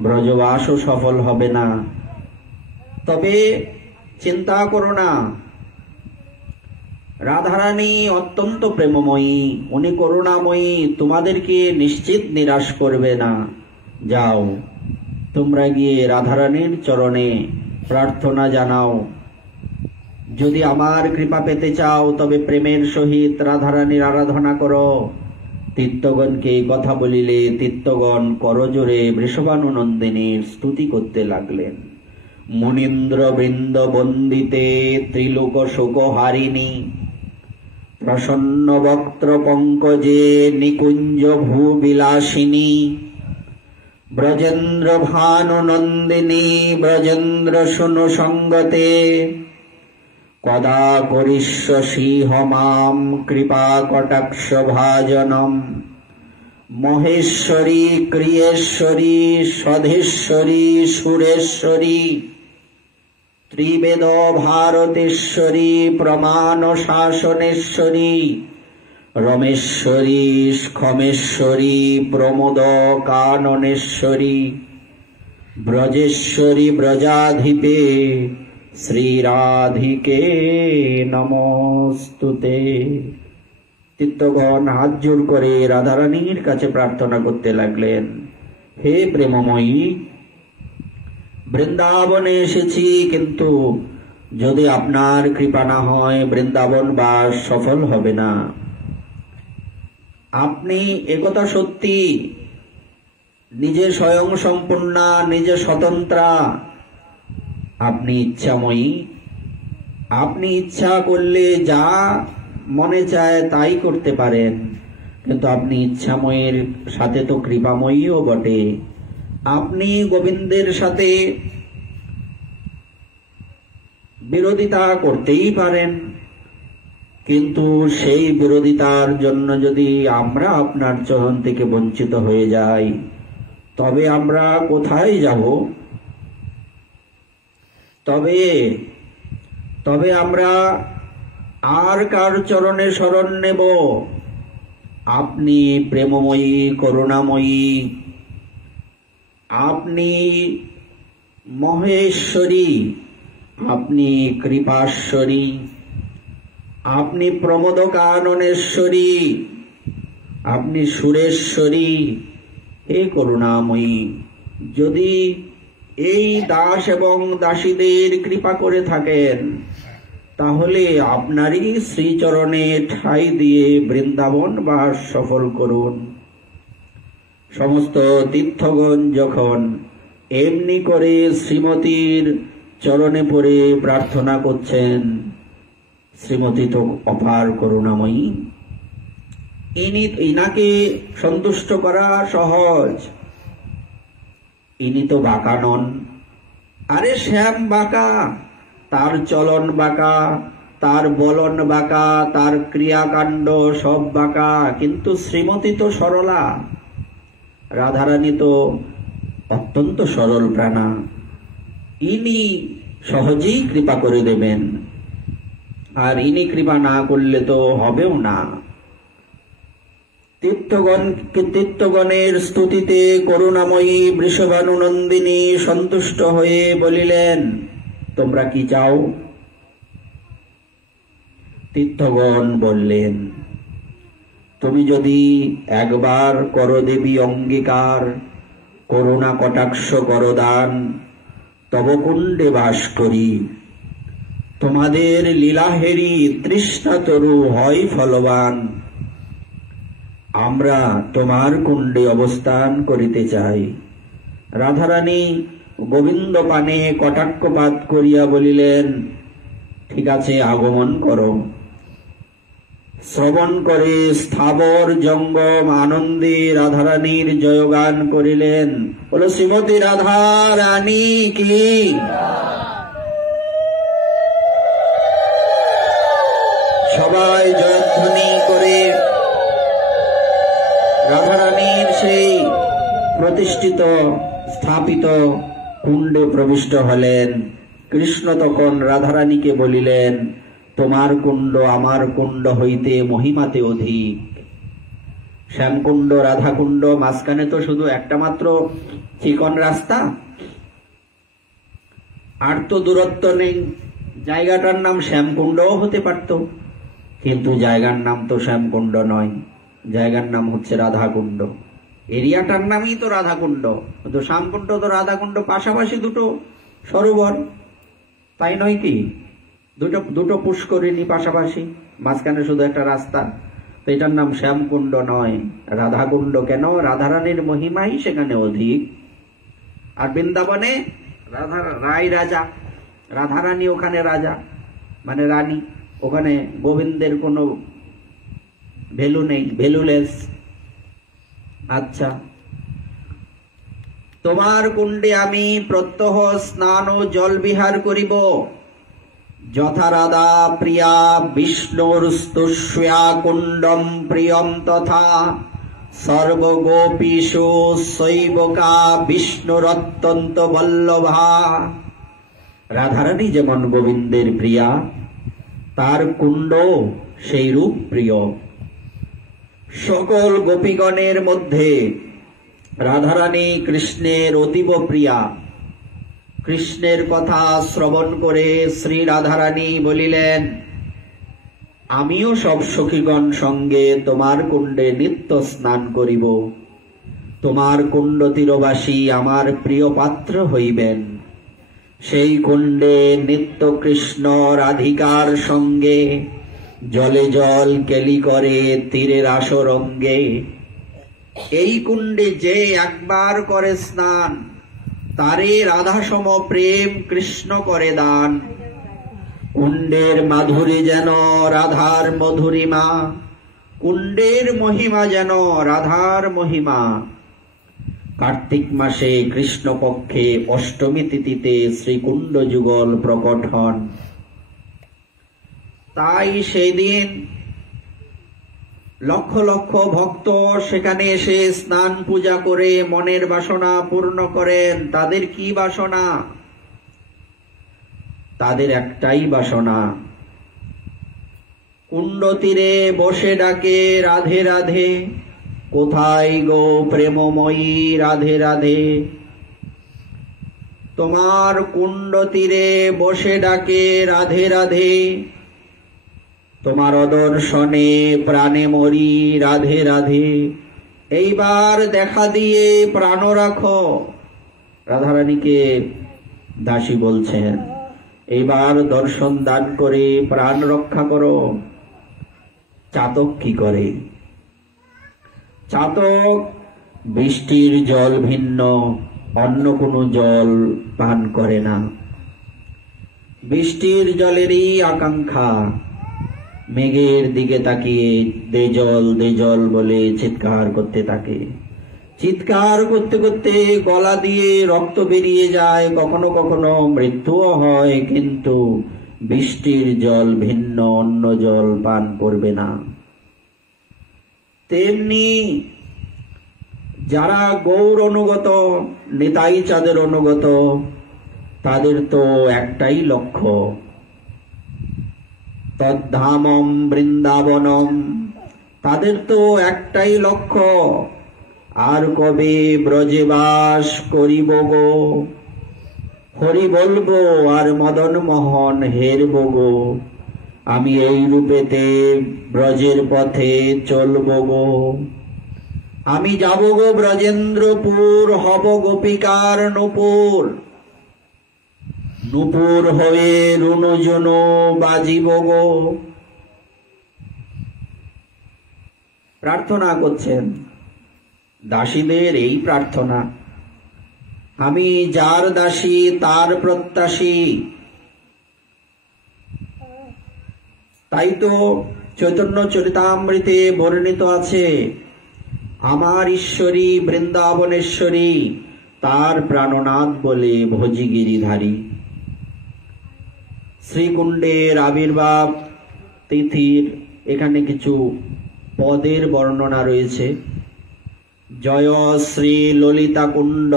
ব্রজবাসও সফল হবে না, তবে চিন্তা করো না, রাধারানী অত্যন্ত প্রেমময়ী, উনি করুণাময়ী, তোমাদেরকে নিশ্চিত নিরাশ করবে না। যাও, তোমরা গিয়ে রাধারানীর চরণে প্রার্থনা জানাও, যদি আমার কৃপা পেতে চাও তবে প্রেমের সহিত রাধারানীর আরাধনা করো। তীর্থগণকে এই কথা বলিলে তীর্থগণ করজোরে বৃষভানু নন্দিনীর স্তুতি করতে লাগলেন। মুনীন্দ্র বৃন্দ বন্দিতে ত্রিলোক শোক হারিণী, প্রসন্ন বক্ত্র পঙ্কজে নিকুঞ্জ ভূবিলাসিনী, ব্রজেন্দ্র ভানু নন্দিনী ব্রজেন্দ্র শুনু সঙ্গতে, কদা করিষ্যসি মাম কৃপা কটাক্ষ ভাজনম, মহেশ্বরী ক্রিয়েশ্বরী স্বধেশ্বরী সুরেশ্বরী, ত্রিবেদ ভারতেশ্বরী প্রমাণ শাসনেশ্বরী, রমেশ্বরী ক্ষমেশ্বরী প্রমোদ কাননেশ্বরী, ব্রজেশ্বরী ব্রজাধিপে শ্রীরাধিকে নমস্তুতে। তীর্থগণ হাত জোর করে রাধারানীর কাছে প্রার্থনা করতে লাগলেন, হে প্রেমময়ী, বৃন্দাবনে এসেছি, কিন্তু যদি আপনার কৃপা না হয় বৃন্দাবন বাস সফল হবে না। আপনি একথা সত্যি, নিজে স্বয়ং সম্পূর্ণা, নিজে স্বতন্ত্রা, আপনি ইচ্ছাময়ী, আপনি ইচ্ছা করলে যা মনে চায় তাই করতে পারেন, কিন্তু আপনি ইচ্ছাময়ীর সাথে তো কৃপাময়ীও বটে। আপনি গোবিন্দের সাথে বিরোধিতা করতেই পারেন, কিন্তু সেই বিরোধিতার জন্য যদি আমরা আপনার চরণ থেকে বঞ্চিত হয়ে যাই তবে আমরা কোথায় যাব? তবে আমরা আর কার চরণে শরণ নেব? আপনি প্রেমময়ী, করুণাময়ী, আপনি মহেশ্বরী, আপনি কৃপাশ্বরী, আপনি প্রমোদ কাননেশ্বরী, আপনি সুরেশ্বরী, হে করুণাময়ী, যদি এই দাস এবং দাসীদের কৃপা করে থাকেন তাহলে আপনারই শ্রীচরণে ঠাঁই দিয়ে বৃন্দাবন বাস সফল করুন। সমস্ত তীর্থগণ যখন এমনি করে শ্রীমতীর চরণে পড়ে প্রার্থনা করছেন, শ্রীমতী তো অপার করুণাময়ী, ইনাকে সন্তুষ্ট করা সহজ, ইনি তো বাঁকা নন। আরে শ্যাম বাঁকা, তার চলন বাঁকা, তার বলন বাঁকা, তার ক্রিয়াকাণ্ড সব বাঁকা, কিন্তু শ্রীমতী তো সরলা, রাধারানী তো অত্যন্ত সরল প্রাণা, ইনি সহজেই কৃপা করে দেবেন, আর ইনি কৃপা না করলে তো হবেও না। তীর্থগণের স্তুতিতে করুণাময়ী বৃষভানু নন্দিনী সন্তুষ্ট হয়ে বলিলেন, তোমরা কি চাও? তীর্থগণ বললেন, তুমি যদি একবার করো দেবী অঙ্গীকার, করুণা কটাক্ষ করদান, তব কুণ্ডে বাস করি। তোমাদের লীলাহেরি তৃষ্ণা তরু হয় ফলবান, আমরা তোমার কুণ্ডে অবস্থান করিতে চাই। রাধারানী গোবিন্দ পানে কটাক্ষপাত করিয়া বলিলেন, ঠিক আছে, আগমন করো। শ্রবণ করে স্থাবর জঙ্গম আনন্দে রাধারানীর জয়গান করিলেন। বলো শ্রীমতী রাধা রানী কি। সবাই জয়ধ্বনি করে রাধারানীর সেই প্রতিষ্ঠিত স্থাপিত কুণ্ডে প্রবিষ্ট হলেন। কৃষ্ণ তখন রাধারানীকে বলিলেন, তোমার কুণ্ড আমার কুণ্ড হইতে মহিমাতে অধিক। শ্যামকুণ্ড রাধাকুণ্ড, মাঝখানে তো শুধু একটা মাত্র চিকন রাস্তা, আর তো দূরত্ব নেই। জায়গাটার নাম শ্যামকুণ্ডও হতে পারত, কিন্তু জায়গার নাম তো শ্যামকুণ্ড নয়, জায়গার নাম হচ্ছে রাধাকুণ্ড। এরিয়াটার নামই তো রাধাকুণ্ড, তো শ্যামকুণ্ড তো রাধাকুণ্ড পাশাপাশি দুটো সরোবর, তাই নয় কি? দুটো পুষ্করিণী পাশাপাশি, মাঝখানে শুধু একটা রাস্তা, তো এটার নাম শ্যামকুণ্ড নয়, রাধাকুণ্ড। কেন? রাধারানীর মহিমাই সেখানে অধিক। আর বৃন্দাবনে রায় রাজা, রাধারানী ওখানে রাজা মানে রানী, ওখানে গোবিন্দের কোনো ভ্যালু নেই, ভ্যালুলেস। আচ্ছা, তোমার কুণ্ডে আমি প্রত্যহ স্নান ও জল বিহার করিব। যথা রাধা প্রিয়া বিষ্ণুর স্তুষ্যা কুণ্ডম প্রিয়ম তথা সর্বগোপীষু শৈবকা বিষ্ণুর অত্যন্ত বল্লভা। রাধারানী যেমন গোবিন্দের প্রিয়া, তার কুণ্ড সেই রূপ প্রিয়। সকল গোপীগণের মধ্যে রাধারানী কৃষ্ণের অতীব প্রিয়া। কৃষ্ণের কথা শ্রবণ করে শ্রী রাধারানী বলিলেন, আমিও সব সখীগণ সঙ্গে তোমার কুণ্ডে নিত্য স্নান করিব। তোমার কুণ্ড তীরবাসী আমার প্রিয় পাত্র হইবেন। সেই কুণ্ডে নিত্য কৃষ্ণ রাধিকার সঙ্গে জলে জল কেলি করে তীরের আসরঙ্গে। এই কুণ্ডে যে একবার করে স্নান, তারে রাধাসম প্রেম কৃষ্ণ করে দান। কুণ্ডের মাধুরী যেন রাধার মধুরিমা, কুণ্ডের মহিমা যেন রাধার মহিমা। কার্তিক মাসে কৃষ্ণপক্ষে অষ্টমী তিথিতে শ্রীকুণ্ড যুগল প্রকট হন। তাই সেই দিন লক্ষ লক্ষ ভক্ত সেখানে এসে স্নান পূজা করে মনের বাসনা পূর্ণ করেন। তাদের কি বাসনা? তাদের একটাই বাসনা, কুণ্ড তীরে বসে ডাকে রাধে রাধে, কোথায় গো প্রেমময়ী রাধে রাধে। তোমার কুণ্ড তীরে বসে ডাকে রাধে রাধে, তোমার দর্শনে প্রাণে মরি রাধে রাধে। এইবার দেখা দিয়ে প্রাণ রাখো। রাধারানীকে দাসী বলছেন, এইবার দর্শন দান করে প্রাণ রক্ষা করো। চাতক কি করে? চাতক বৃষ্টির জল ভিন্ন অন্য কোনো জল পান করে না। বৃষ্টির জলেরই আকাঙ্ক্ষা, মেঘের দিকে তাকিয়ে দে জল বলে চিৎকার করতে থাকে। চিৎকার করতে করতে গলা দিয়ে রক্ত বেরিয়ে যায়, কখনো কখনো মৃত্যুও হয়, কিন্তু বৃষ্টির জল ভিন্ন অন্য জল পান করবে না। তেমনি যারা গৌর অনুগত, নিতাই চাঁদের অনুগত, তাদের তো একটাই লক্ষ্য, তদ্ধামম বৃন্দাবনম। তাদের তো একটাই লক্ষ্য, আর কবে ব্রজে বাস করিব গো। হরি বলবো আর মদন মোহন হেরব গো, আমি এই রূপেতে ব্রজের পথে চলব গো। আমি যাব গো ব্রজেন্দ্রপুর, হব গোপিকার নূপুর, নূপুর হয়ে রুনুঝুনু বাজিব গো। প্রার্থনা করছেন, দাসীদের এই প্রার্থনা, আমি যার দাসী তার প্রত্যাশী। তাই তো চৈতন্য চরিতামৃতে বর্ণিত আছে, আমার ঈশ্বরী বৃন্দাবনেশ্বরী, তার প্রাণনাথ বলে ভজি গিরিধারী। শ্রীকুণ্ডের আবির্ভাব তিথির এখানে কিছু পদের বর্ণনা রয়েছে। জয় শ্রী ললিতা কুণ্ড,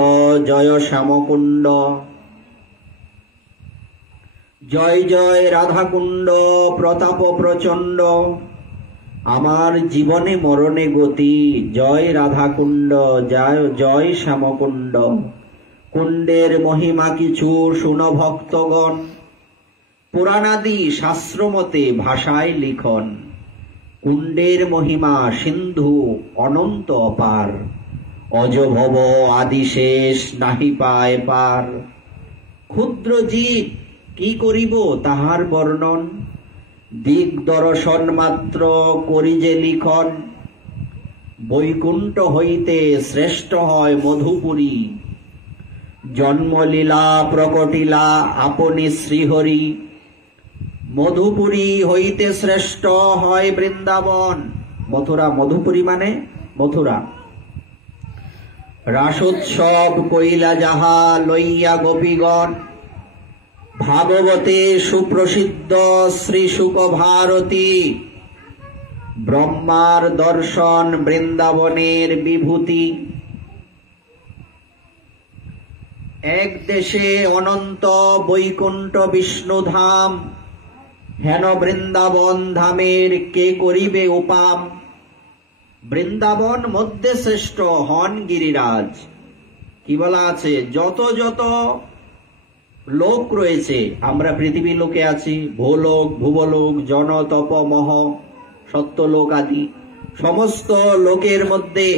জয় শ্যামকুণ্ড, জয় জয় রাধাকুণ্ড, প্রতাপ প্রচণ্ড, আমার জীবনে মরণে গতি, জয় রাধাকুণ্ড, জয় জয় শ্যামকুণ্ড। কুণ্ডের মহিমা কিছু শুন ভক্তগণ, পুরাণাদি শাস্ত্রমতে ভাষায় লিখন। কুণ্ডের মহিমা সিন্ধু অনন্ত অপার, অজভব আদিশেষ নাহি পায় পার। ক্ষুদ্র জীব কি করিব তাহার বর্ণন, দিক দর্শন মাত্র করি যে লিখন। বৈকুণ্ঠ হইতে শ্রেষ্ঠ হয় মধুপুরী, জন্মলীলা প্রকটিলা আপনি শ্রীহরি। মধুপুরী হইতে শ্রেষ্ঠ হয় বৃন্দাবন, মথুরা, মধুপুরী মানে মথুরা। রাসোৎসব কইলা যাহা লইয়া গোপীগণ, ভাগবতে সুপ্রসিদ্ধ শ্রী শুক ভারতী। ব্রহ্মার দর্শন বৃন্দাবনের বিভূতি, এক দেশে অনন্ত বৈকুণ্ঠ বিষ্ণুধাম। হেন বৃন্দাবন ধামের কে করিবে উপাম, বৃন্দাবন মধ্যে শ্রেষ্ঠ হন গিরিরাজ। কি বলা আছে, যত যত লোক রয়েছে, আমরা পৃথিবী লোকে আছি, ভূলোক ভুবলোক জন তপ মহ সত্যলোক আদি সমস্ত লোকের মধ্যে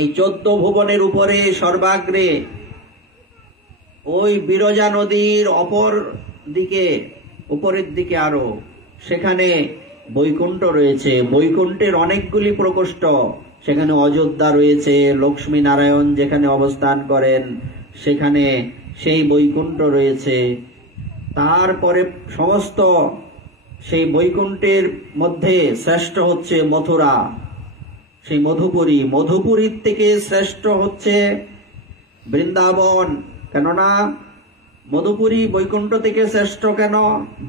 এই 14 ভুবনের উপরে সর্বাগ্রে ওই বিরজা নদীর অপর দিকে, উপরের দিকে আরো, সেখানে বৈকুণ্ঠ রয়েছে। বৈকুণ্ঠের অনেকগুলি প্রকোষ্ঠ, সেখানে অযোধ্যা রয়েছে, লক্ষ্মী নারায়ণ যেখানে অবস্থান করেন সেখানে সেই বৈকুণ্ঠ রয়েছে। তারপরে সমস্ত সেই বৈকুণ্ঠের মধ্যে শ্রেষ্ঠ হচ্ছে মথুরা, সেই মধুপুরী। মধুপুরীর থেকে শ্রেষ্ঠ হচ্ছে বৃন্দাবন। কেননা মধুপুরী বৈকুণ্ঠ থেকে শ্রেষ্ঠ কেন,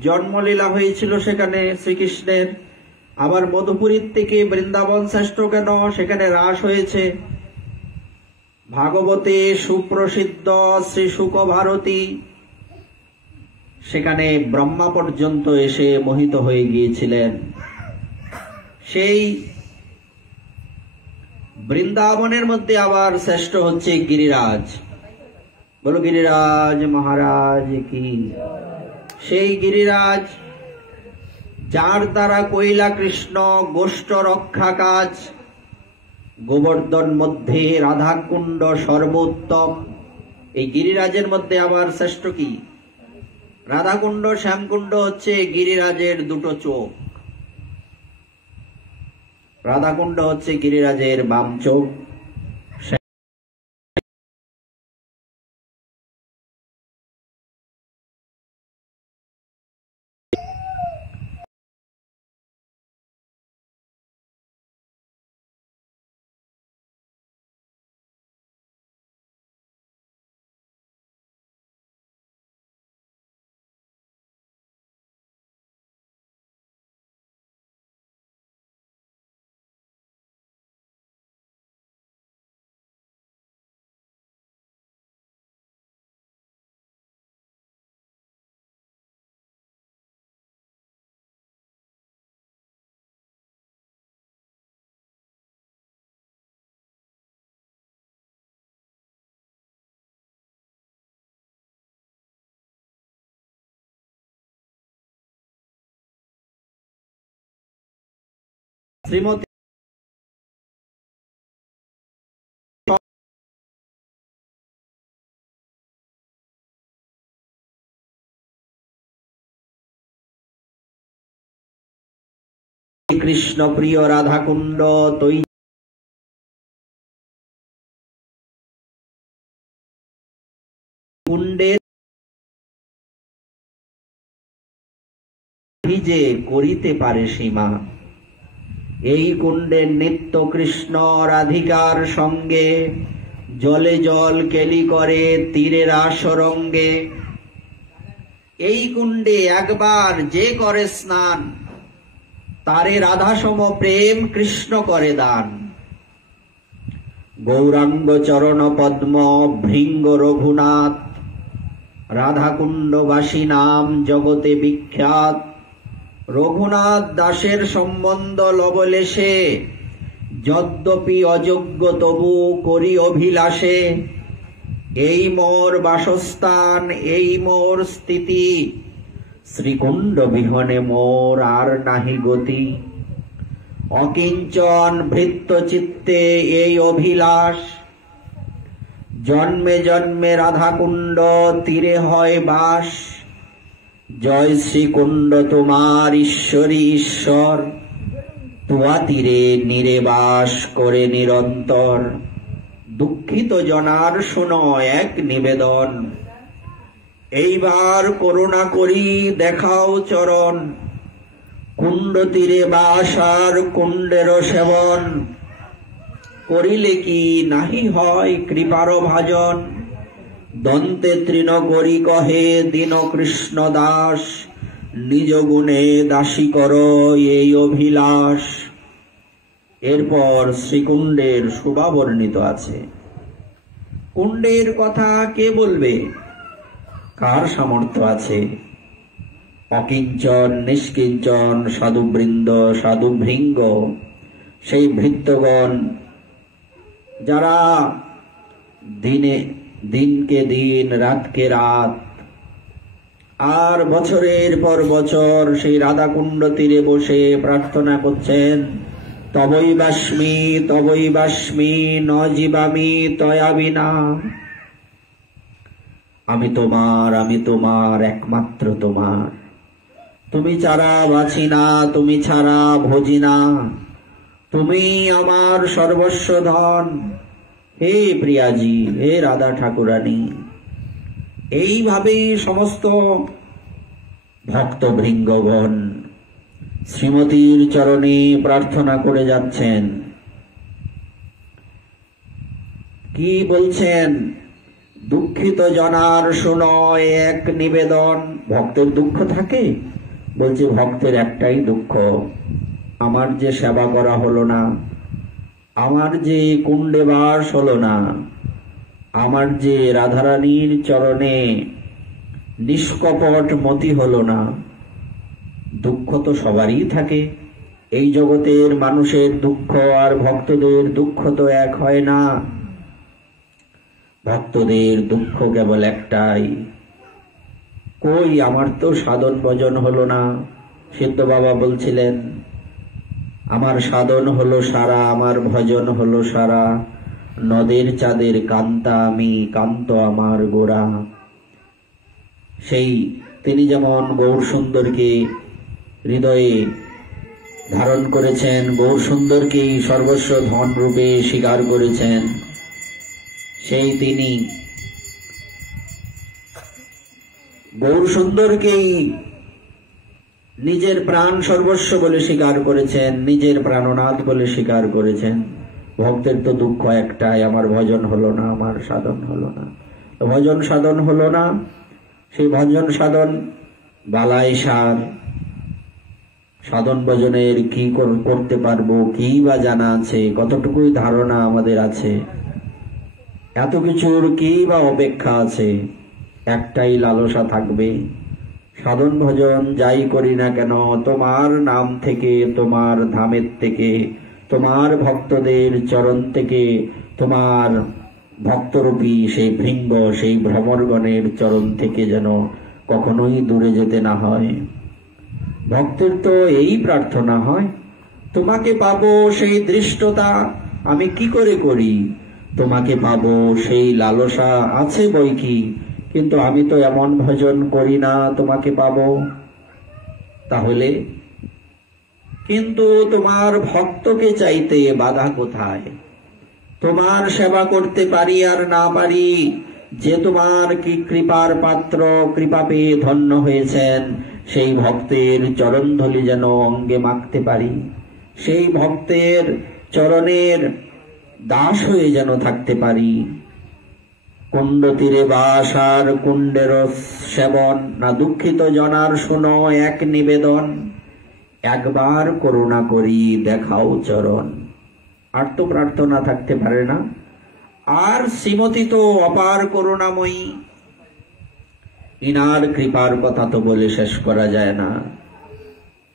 জন্মলীলা হয়েছিল সেখানে শ্রীকৃষ্ণের। আবার মধুপুরীর থেকে বৃন্দাবন শ্রেষ্ঠ কেন, সেখানে রাস হয়েছে। ভাগবতে সুপ্রসিদ্ধ শ্রী শুক ভারতী, সেখানে ব্রহ্মা পর্যন্ত এসে মোহিত হয়ে গিয়েছিলেন। সেই বৃন্দাবনের মধ্যে আবার শ্রেষ্ঠ হচ্ছে গিরিরাজ। বলো গিরিরাজ মহারাজ কি। সেই গিরিরাজ যার দ্বারা কইলা কৃষ্ণ গোষ্ঠ রক্ষা কাজ, গোবর্ধন মধ্যে রাধাকুণ্ড সর্বোত্তম। এই গিরিরাজের মধ্যে আবার শ্রেষ্ঠ কি, রাধাকুণ্ড শ্যামকুণ্ড হচ্ছে গিরিরাজের দুটো চোখ। রাধাকুণ্ড হচ্ছে গিরিরাজের বাম চোখ, শ্রীমতী কৃষ্ণ প্রিয় রাধাকুণ্ড তৈ কুণ্ডে যে করিতে পারে সীমা। এই কুণ্ডের নিত্য কৃষ্ণ রাধিকার সঙ্গে জলে জল কেলি করে তীরের আসরঙ্গে। এই কুণ্ডে একবার যে করে স্নান, তারে রাধাসম প্রেম কৃষ্ণ করে দান। গৌরাঙ্গ চরণ পদ্ম ভৃঙ্গ রঘুনাথ, রাধাকুণ্ডবাসী নাম জগতে বিখ্যাত। রঘুনাথ দাসের সম্বন্ধ লবলেশে, যদ্যপি অযোগ্য তবু করি অভিলাষে। এই মোর বাসস্থান, এই মোর স্থিতি, শ্রীকুণ্ড বিহনে মোর আর নাহি গতি। অকিঞ্চন ভৃত্য চিত্তে এই অভিলাষ, জন্মে জন্মে রাধাকুণ্ড তীরে হয় বাস। জয় শ্রীকুণ্ড তোমার ঈশ্বরী ঈশ্বর, তুয়া তীরে নিরেবাস করে নিরন্তর। দুঃখিত জনার শোনো এক নিবেদন, এইবার করুণা করি দেখাও চরণ। কুণ্ড তীরে বাস আর কুণ্ডের সেবন, করিলে কি নাহি হয় কৃপার ভাজন। দন্তে তৃণ করি কহে দীন কৃষ্ণ দাস, নিজ গুণে দাসী কর এই অভিলাষ। এরপর শ্রীকুণ্ডের শোভা বর্ণিত আছে। কুণ্ডের কথা কে বলবে, কার সামর্থ্য আছে? অকিঞ্চন নিষ্কিঞ্চন সাধুবৃন্দ সাধুভৃঙ্গ, সেই ভৃত্যগণ যারা দিনকে দিন রাতকে রাত আর বছরের পর বছর সেই রাধাকুণ্ড তীরে বসে প্রার্থনা করছেন, তবৈ বাস্মি ন জীবামি তয়া বিনা। আমি তোমার একমাত্র তোমার, তুমি ছাড়া বাঁচি না, তুমি ছাড়া ভজি না। তুমি আমার সর্বস্ব ধন, হে প্রিয়াজি, হে রাধা ঠাকুরানী। এইভাবেই সমস্ত ভক্তভৃঙ্গগণ শ্রীমতীর চরণে প্রার্থনা করে যাচ্ছেন। কি বলছেন? দুঃখিত জনার শোনো এক নিবেদন। ভক্তের দুঃখ থাকে? বলছে ভক্তের একটাই দুঃখ, আমার যে সেবা করা হলো না, আমার যে কুণ্ডে বাস হলো না, আমার যে রাধারানীর চরণে নিষ্কপট মতি হলো না। দুঃখ তো সবারই থাকে, এই জগতের মানুষের দুঃখ আর ভক্তদের দুঃখ তো এক হয় না। ভক্তদের দুঃখ কেবল একটাই, কই আমার তো সাধন ভজন হলো না। সিদ্ধ বাবা বলছিলেন, আমার সাধন হলো সারা, আমার ভজন হলো সারা। নদের চাঁদের কান্তা আমি, কান্ত আমার গোরা। সেই তিনি যেমন গৌর সুন্দরকে হৃদয়ে ধারণ করেছেন, গৌর সুন্দরকেই সর্বস্ব ধন রূপে স্বীকার করেছেন, সেই তিনি গৌর সুন্দরকেই নিজের প্রাণ সর্বস্ব বলে স্বীকার করেছেন, নিজের প্রাণনাথ বলে স্বীকার করেছেন। ভক্তের তো দুঃখ একটাই, আমার ভজন হলো না, আমার সাধন হলো না। ভজন সাধন হলো না, সেই ভজন সাধন বালাই সার। সাধন ভজনের কি করতে পারবো, কি বা জানা আছে, কতটুকুই ধারণা আমাদের আছে, এত কিছুর কি বা অপেক্ষা আছে? একটাই লালসা থাকবে, সাধন ভজন যাই করি না কেন, তোমার নাম থেকে, তোমার ধামের থেকে, তোমার ভক্তদের চরণ থেকে, তোমার ভক্তরূপী সেই ভৃঙ্গ, সেই ভ্রমরগণের চরণ থেকে যেন কখনোই দূরে যেতে না হয়। ভক্তের তো এই প্রার্থনা হয়, তোমাকে পাবো সেই দৃষ্টতা আমি কি করে করি, তোমাকে পাবো সেই লালসা আছে বই কি, কিন্তু আমি তো এমন ভজন করি না তোমাকে পাবো। তাহলে কিন্তু তোমার ভক্তকে চাইতে বাধা কোথায়? তোমার সেবা করতে পারি আর না পারি, যে তোমার কি কৃপার পাত্র, কৃপা পেয়ে ধন্য হয়েছেন, সেই ভক্তের চরণধূলি যেন অঙ্গে মাখতে পারি, সেই ভক্তের চরণের দাস হয়ে যেন থাকতে পারি। কুণ্ড তীরে বাস আর কুণ্ডের সেবন, না দুঃখিত জনার শোনো এক নিবেদন, একবার করুণা করি দেখাও চরণ। আর তো প্রার্থনা থাকতে পারে না। আর শ্রীমতী তো অপার করুণাময়ী, ইনার কৃপার কথা তো বলে শেষ করা যায় না।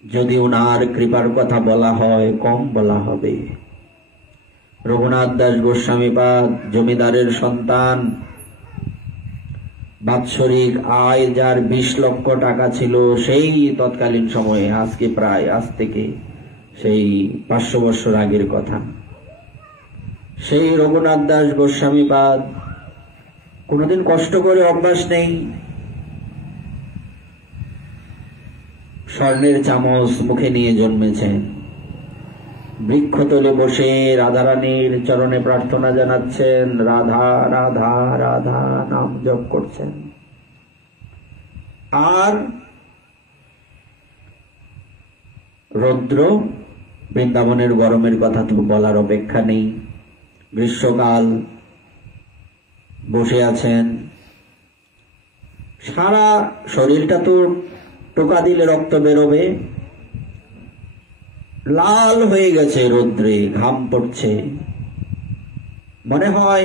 যদি ওনার কৃপার কথা বলা হয় কম বলা হবে। রঘুনাথ দাস গোস্বামীপাদ জমিদারের সন্তান, বাৎসরিক আয় যার 20 লক্ষ টাকা ছিল সেই তৎকালীন সময়ে, আজকে প্রায় আজ থেকে সেই 500 বছর আগের কথা। সেই রঘুনাথ দাস গোস্বামীপাদ কোনোদিন কষ্ট করে অভ্যাস নেই। স্বর্ণের চামচ মুখে নিয়ে জন্মেছেন, বৃক্ষতলে বসে রাধারানীর চরণে প্রার্থনা জানাচ্ছেন, রাধা রাধা রাধা নাম জপ করছেন। আর রৌদ্র, বৃন্দাবনের গরমের কথা তো বলার অপেক্ষা নেই। গ্রীষ্মকাল, বসে আছেন, সারা শরীরটা তো টোকা দিলে রক্ত বেরোবে, লাল হয়ে গেছে রৌদ্রে, ঘাম পড়ছে, মনে হয়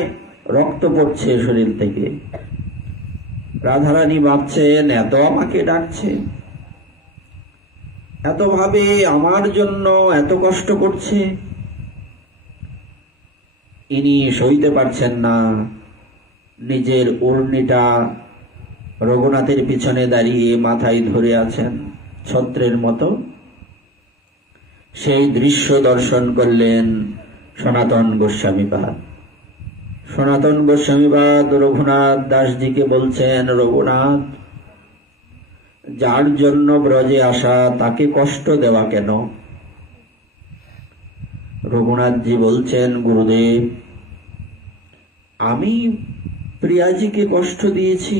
রক্ত পড়ছে শরীর থেকে। রাধারানী ভাবছেন এত আমাকে ডাকছে, এত ভাবে আমার জন্য এত কষ্ট করছে, ইনি সইতে পারছেন না। নিজের ওড়নিটা রঘুনাথের পিছনে দাঁড়িয়ে মাথায় ধরে আছেন ছত্রের মতো। সেই দৃশ্য দর্শন করলেন সনাতন গোস্বামীপাদ। সনাতন গোস্বামীপাদ রঘুনাথ দাসজিকে বলছেন, রঘুনাথ, যার জন্য ব্রজে আসা তাকে কষ্ট দেওয়া কেন? রঘুনাথজি বলছেন, গুরুদেব, আমি প্রিয়াজিকে কষ্ট দিয়েছি?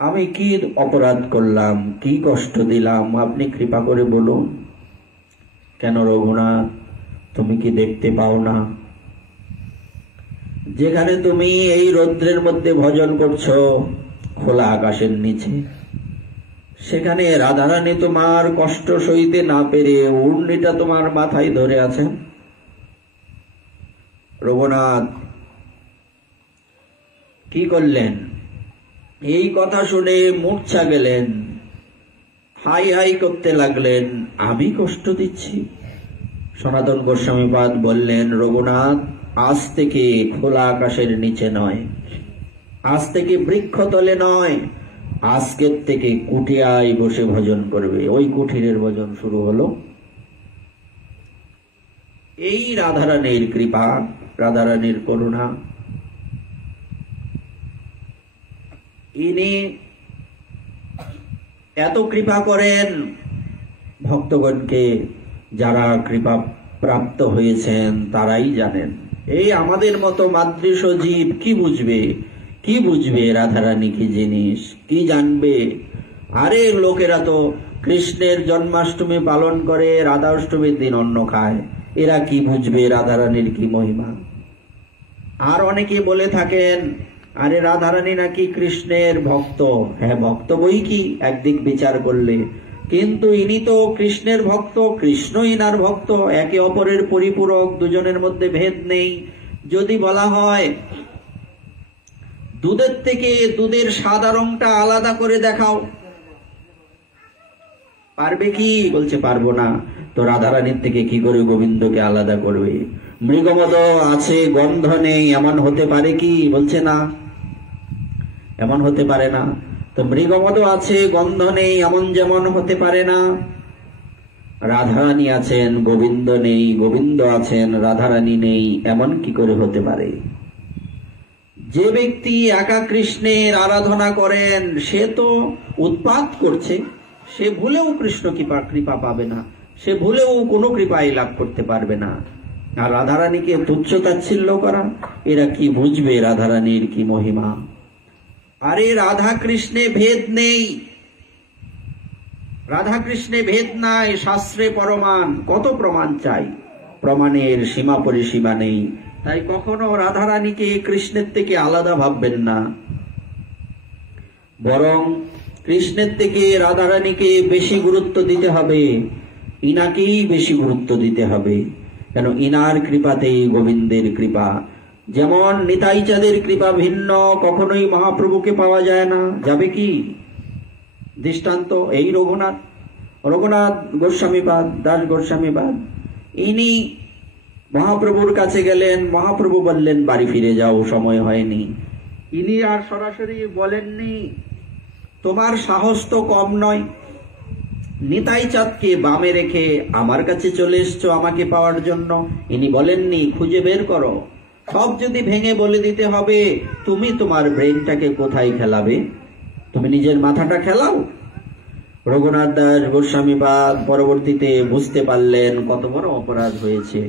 আমি কি অপরাধ করলাম, কি কষ্ট দিলাম? আপনি কৃপা করে বলুন। কেন রঘুনাথ, তুমি কি দেখতে পাও না? যেখানে তুমি এই রৌদ্রের মধ্যে ভজন করছো খোলা আকাশের নিচে, সেখানে রাধারানী তোমার কষ্ট সইতে না পেরে উর্নিটা তোমার মাথায় ধরে আছেন। রঘুনাথ কি করলেন? এই কথা শুনে মূর্ছা গেলেন, হাই হাই করতে লাগলেন, আমি কষ্ট দিচ্ছি? সনাতন গোস্বামীপাদ বললেন, রঘুনাথ, আজ থেকে খোলা আকাশের নিচে নয়, আজ থেকে বৃক্ষতলে নয়, আজকের থেকে কুটিয়ায় বসে ভজন করবে। ওই কুঠিরের ভজন শুরু হলো। এই রাধারানীর কৃপা, রাধারানীর করুণা। ইনি এত কৃপা করেন ভক্তগণকে, যারা কৃপা প্রাপ্ত হয়েছেন তারাই জানেন। এই আমাদের মতো মাতৃষ জীব কি বুঝবে? কি বুঝবে রাধারানী কি জিনিস, কি জানবে? আরে লোকেরা তো কৃষ্ণের জন্মাষ্টমী পালন করে, রাধাষ্টমীর দিন অন্ন খায়, এরা কি বুঝবে রাধারানীর কি মহিমা? আর অনেকে বলে থাকেন, আরে রাধারানী নাকি কৃষ্ণের ভক্ত। হ্যাঁ, ভক্ত বই কি একদিক বিচার করলে, কিন্তু ইনি তো কৃষ্ণের ভক্ত, কৃষ্ণ ইনার ভক্ত, একে অপরের পরিপূরক, দুজনের মধ্যে ভেদ নেই। যদি বলা হয় দুধের থেকে দুধের সাদা রংটা আলাদা করে দেখাও, পারবে কি? বলছে পারবো না। তো রাধারানীর থেকে কি করে গোবিন্দকে আলাদা করবে? মৃগমদ আছে গন্ধ নেই, এমন হতে পারে কি? বলছে না, এমন হতে পারে না। তো মৃগমদ আছে গন্ধ নেই, এমন যেমন হতে পারে না। রাধারানী আছেন, গোবিন্দ নেই, গোবিন্দ আছেন, রাধারানী নেই, এমন কি করে হতে পারে? যে ব্যক্তি একা কৃষ্ণের আরাধনা করেন সে তো উৎপাত করছে, সে ভুলেও কৃষ্ণ কৃপা পাবে না। সে ভুলেও কোনো কৃপাই লাভ করতে পারবে না। আর রাধারানীকে তুচ্ছ তাচ্ছিল্য করা, এরা কি বুঝবে রাধারানীর কি মহিমা? আরে রাধা কৃষ্ণে ভেদ নেই, রাধা কৃষ্ণে ভেদ নাই, শাস্ত্রে প্রমাণ। কত প্রমাণ চাই? প্রমাণের সীমা পরিসীমা নেই। তাই কখনো রাধারানীকে কৃষ্ণের থেকে আলাদা ভাববেন না, বরং কৃষ্ণের থেকে রাধারানীকে বেশি গুরুত্ব দিতে হবে, ইনাকেই বেশি গুরুত্ব দিতে হবে। কেন? ইনার কৃপাতেই গোবিন্দের কৃপা। যেমন নিতাই চাঁদের কৃপা ভিন্ন, কখনোই মহাপ্রভুকে পাওয়া যায় না। যাবে কি? দৃষ্টান্ত এই রঘুনাথ গোস্বামীপাদ, দাস গোস্বামীপাদ, ইনি মহাপ্রভুর কাছে গেলেন, মহাপ্রভু বললেন বাড়ি ফিরে যাও, সময় হয়নি। ইনি আর সরাসরি বলেননি তোমার সাহস তো কম নয়, নিতাই চাঁদকে বামে রেখে আমার কাছে চলে এসছো আমাকে পাওয়ার জন্য। ইনি বলেননি খুঁজে বের করো। সব যদি ভেঙে বলে দিতে হবে, তুমি তোমার ব্রেনটাকে কোথায় খেলাবে? তুমি নিজের মাথাটা খেলাও। রঘুনাথ দাস গোস্বামীপাদ পরবর্তীতে বুঝতে পারলেন কত বড় অপরাধ হয়েছে।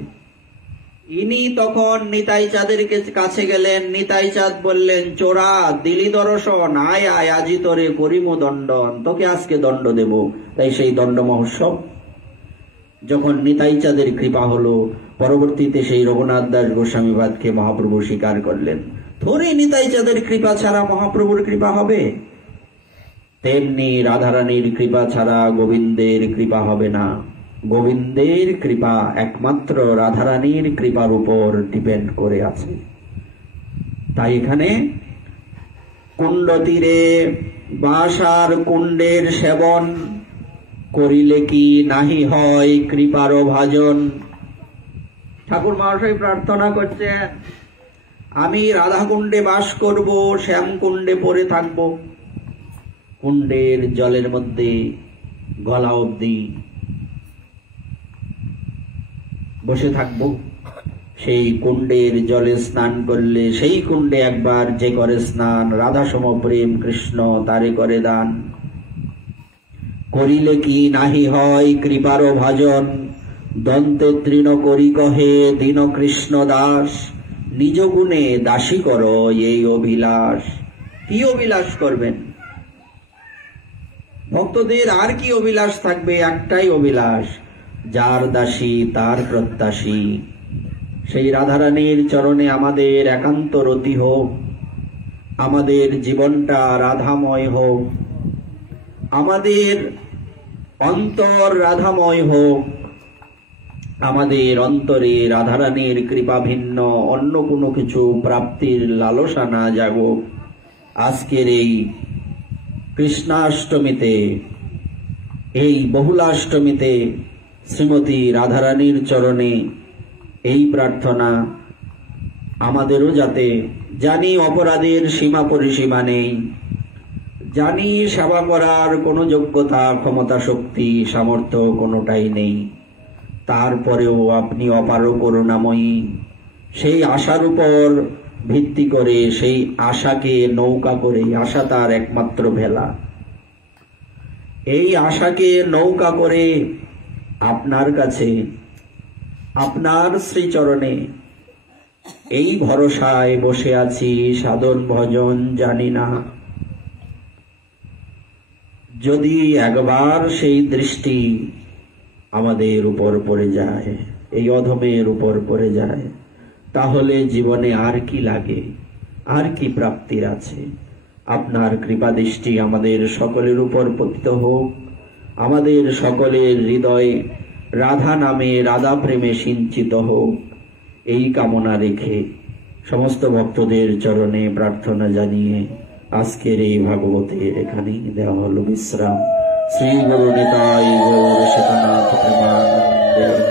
ইনি তখন নিতাই চাঁদের কাছে গেলেন। নিতাই চাঁদ বললেন, চোরা দিলি দর্শন, আয় আয় আজি তোরে করিম দণ্ডন, তোকে আজকে দণ্ড দেব। তাই সেই দণ্ড মহোৎসব। যখন নিতাই চাঁদের কৃপা হলো, পরবর্তীতে সেই রঘুনাথ দাস গোস্বামীপাদকে মহাপ্রভু স্বীকার করলেন। থোড়ি নিতাই চাঁদের কৃপা ছাড়া মহাপ্রভুর কৃপা হবে? তেমনি রাধারানীর কৃপা ছাড়া গোবিন্দের কৃপা হবে না। গোবিন্দের কৃপা একমাত্র রাধারানীর কৃপার উপর ডিপেন্ড করে আছে। তাই এখানে কুণ্ড তীরে বাসার কুণ্ডের সেবন করিলে কি নাহি হয় কৃপার ভাজন। ঠাকুর মহাশয় প্রার্থনা করছে, আমি রাধা কুণ্ডে বাস করব, শ্যাম কুণ্ডে পড়ে থাকব, কুণ্ডের জলের মধ্যে গলা অবধি বসে থাকব। সেই কুণ্ডের জলে স্নান করলে, সেই কুণ্ডে একবার যে করে স্নান, রাধা সম প্রেম কৃষ্ণ তারে করে দান। করিলে কি নাহি হয় কৃপার ভাজন, দন্তে তৃণ করি কহে দীন কৃষ্ণ দাস, নিজ গুণে দাসী কর এই অভিলাষ। কি অভিলাষ করবেন? ভক্তদের আর কি অভিলাষ থাকবে? একটাই অভিলাষ, যার দাসী তার প্রত্যাশী। সেই রাধারানীর চরণে আমাদের একান্ত রতি হোক, আমাদের জীবনটা রাধাময় হোক, আমাদের অন্তর রাধাময় হোক, আমাদের অন্তরে রাধারানীর কৃপা ভিন্ন অন্য কোনো কিছু প্রাপ্তির লালসা না জাগুক। আজকের এই কৃষ্ণাষ্টমীতে, এই বহুলাষ্টমীতে শ্রীমতী রাধারানীর চরণে এই প্রার্থনা আমাদেরও, যাতে জানি অপরাধের সীমা পরিসীমা নেই, জানি সেবা করার কোনো যোগ্যতা ক্ষমতা শক্তি সামর্থ্য কোনোটাই নেই, তারপরেও আপনি অপার করুণাময়ী। সেই আশার উপর ভিত্তি করে, সেই আশাকে নৌকা করে, আশা তার একমাত্র ভেলা, এই আশাকে নৌকা করে আপনার কাছে, আপনার শ্রীচরণে এই ভরসায় বসে আছি, সাধন ভজন জানি না। যদি একবার সেই দৃষ্টি আমাদের উপর পড়ে যায়, এই অধমের উপর পড়ে যায়, তাহলে জীবনে আর কি লাগে, আর কি প্রাপ্তির আছে? আপনার কৃপা দৃষ্টি আমাদের সকলের উপর পতিত হোক, আমাদের সকলের হৃদয় রাধা নামে, রাধা প্রেমে সিঞ্চিত হোক, এই কামনা রেখে সমস্ত ভক্তদের চরণে প্রার্থনা জানিয়ে আজকের এই ভাগবতে এখানেই দেওয়া হলো বিশ্রাম। শ্রী গুরু নিতাই গৌর সীতানাথ প্রেমানন্দে।